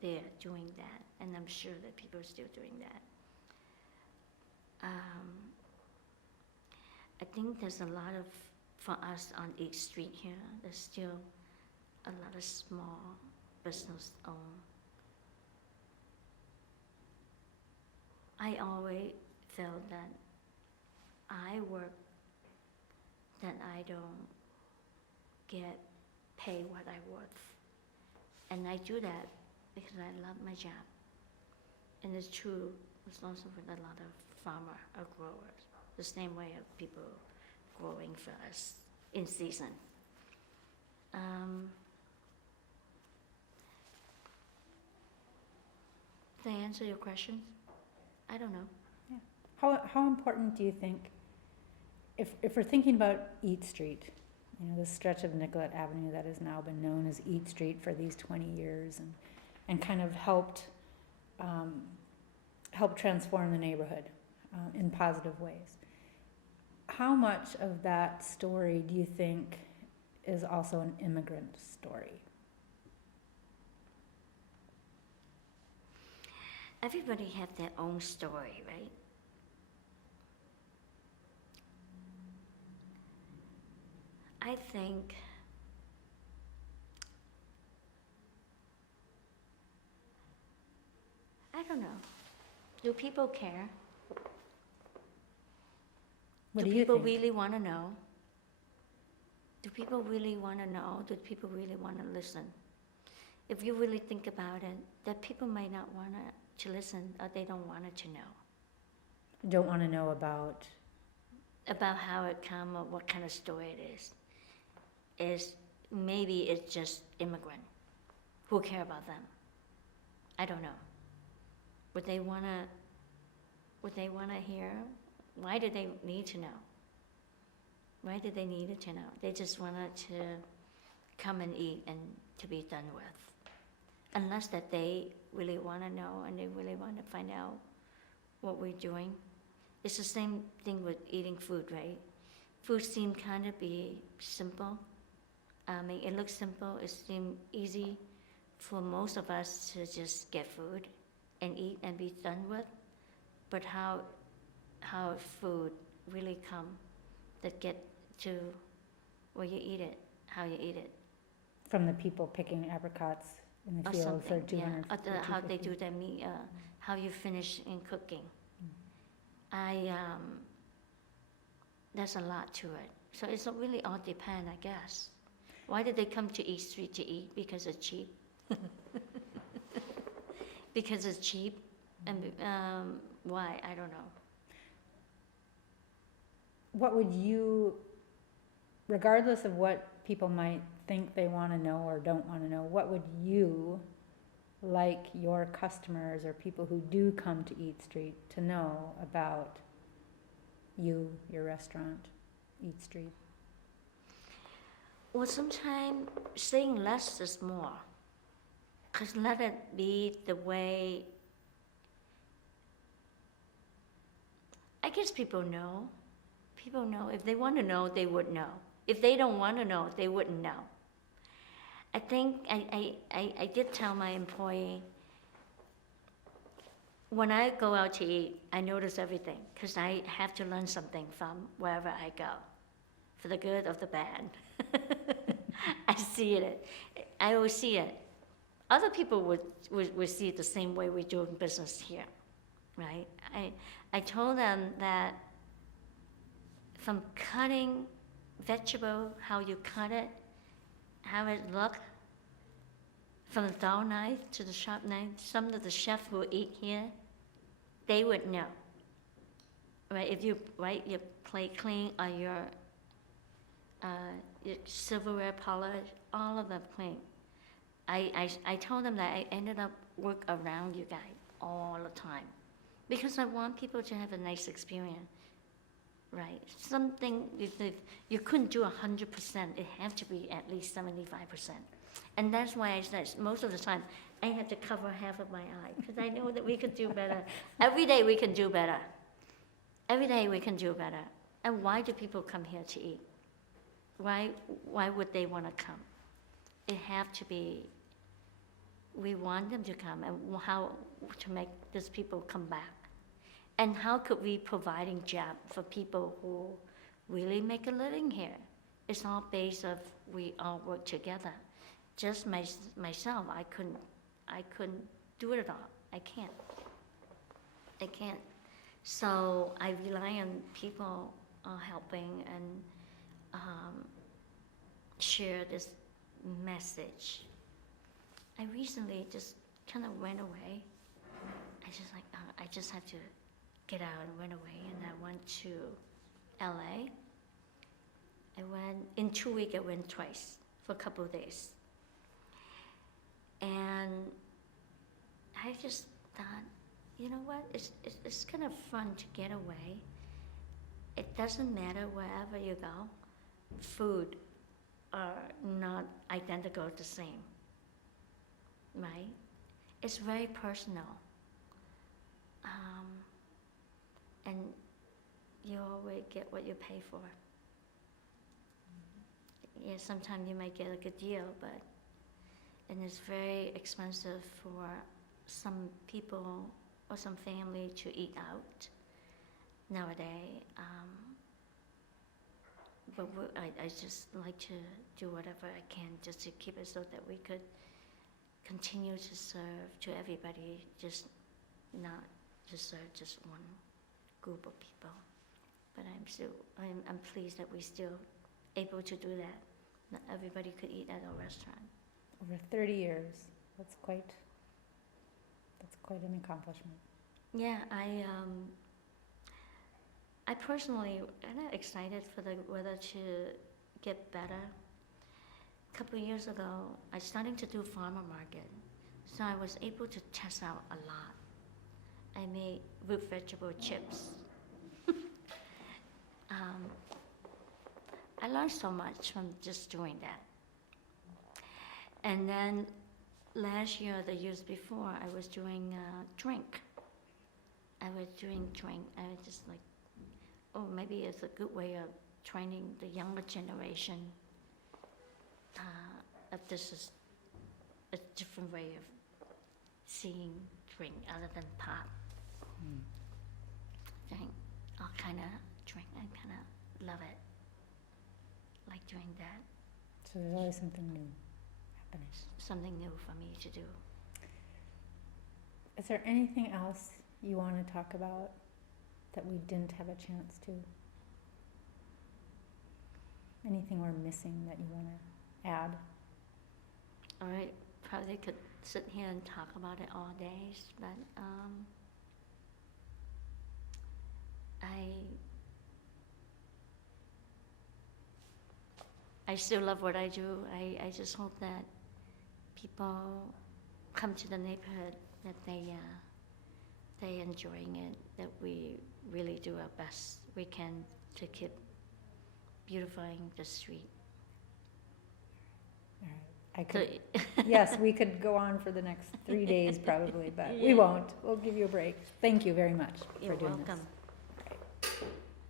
there doing that, and I'm sure that people are still doing that. I think there's a lot of, for us on Eat Street here, there's still a lot of small business owned. I always felt that I work, that I don't get paid what I'm worth. And I do that because I love my job. And it's true, it's also with a lot of farmers or growers, the same way of people growing for us in season. Did I answer your question? I don't know. Yeah. How important do you think, if we're thinking about Eat Street, you know, this stretch of Nicollet Avenue that has now been known as Eat Street for these 20 years and kind of help transform the neighborhood in positive ways. How much of that story do you think is also an immigrant story? Everybody have their own story, right? I think I don't know. Do people care? What do do you people think? really want to know? Do people really want to know? Do people really want to listen? if you really think about it, that people might not want to listen or they don't want to know Don't want to know about, about how it come or what kind of story it is maybe it's just immigrant. Who care about them? I don't know. Would they wanna hear? Why do they need to know? Why do they need to know? They just wanted to come and eat and to be done with. Unless that they really want to know and they really want to find out what we're doing. It's the same thing with eating food, right? Food seems kind of be simple. I mean, it looks simple. It seems easy for most of us to just get food and eat and be done with. But how food really come that get to where you eat it, how you eat it, from the people picking apricots in the or field for something, yeah. 200, Or how they 250. do their meat, how you finish in cooking. There's a lot to it. So it's really all depend, I guess. Why did they come to East Street to eat? Because it's cheap. Because it's cheap, and why? I don't know. What would you, regardless of what people might think they want to know or don't want to know, what would you like your customers or people who do come to Eat Street to know about you, your restaurant, Eat Street? Well, sometimes saying less is more. Because let it be the way, I guess people know. People know. If they want to know, they would know. If they don't want to know, they wouldn't know. I think I did tell my employee, when I go out to eat, I notice everything because I have to learn something from wherever I go, for the good or the bad. I see it. I always see it. Other people would see it the same way we're doing business here, right? I told them that from cutting vegetable, how you cut it, how it look, from the dull knife to the sharp knife, some of the chefs who eat here, they would know, right? If you your plate clean or your silverware polish, all of them clean. I told them that I ended up work around you guys all the time because I want people to have a nice experience, right? Something, if you couldn't do 100%, it have to be at least 75%. And that's why I said most of the time I have to cover half of my eye because I know that we could do better. Every day we can do better. Every day we can do better. And why do people come here to eat? Why would they want to come? It have to be, we want them to come, and how to make these people come back. And how could we providing job for people who really make a living here? It's all based of we all work together. Just myself, I couldn't do it all. I can't. So I rely on people helping and share this message. I recently just kind of went away. I just had to get out and went away, and I went to LA. In 2 weeks, I went twice for a couple of days. And I just thought, you know what, it's kind of fun to get away. It doesn't matter wherever you go, food are not identical the same, right? It's very personal. And you always get what you pay for. Yeah, sometimes you might get a good deal, and it's very expensive for some people or some family to eat out nowadays. But I just like to do whatever I can just to keep it so that we could continue to serve to everybody, just not to serve just one group of people. But I'm pleased that we're still able to do that. Not everybody could eat at our restaurant. Over 30 years. That's quite an accomplishment. Yeah, I personally kind of excited for the weather to get better. A couple of years ago, I started to do farmer market, so I was able to test out a lot. I made root vegetable chips. I learned so much from just doing that. And then last year, the years before, I was doing drink. I was just like, oh, maybe it's a good way of training the younger generation. That this is a different way of seeing drink other than pop. Drink, all kind of drink. I kind of love it. Like doing that. So there's always something new happening. Something new for me to do. Is there anything else you want to talk about that we didn't have a chance to? Anything we're missing that you want to add? All right, probably could sit here and talk about it all day, but I still love what I do. I just hope that people come to the neighborhood, that they enjoying it, that we really do our best we can to keep beautifying the street. All right. Yes, we could go on for the next 3 days probably, but we Yeah. won't. We'll give you a break. Thank you very much You're for doing this. welcome.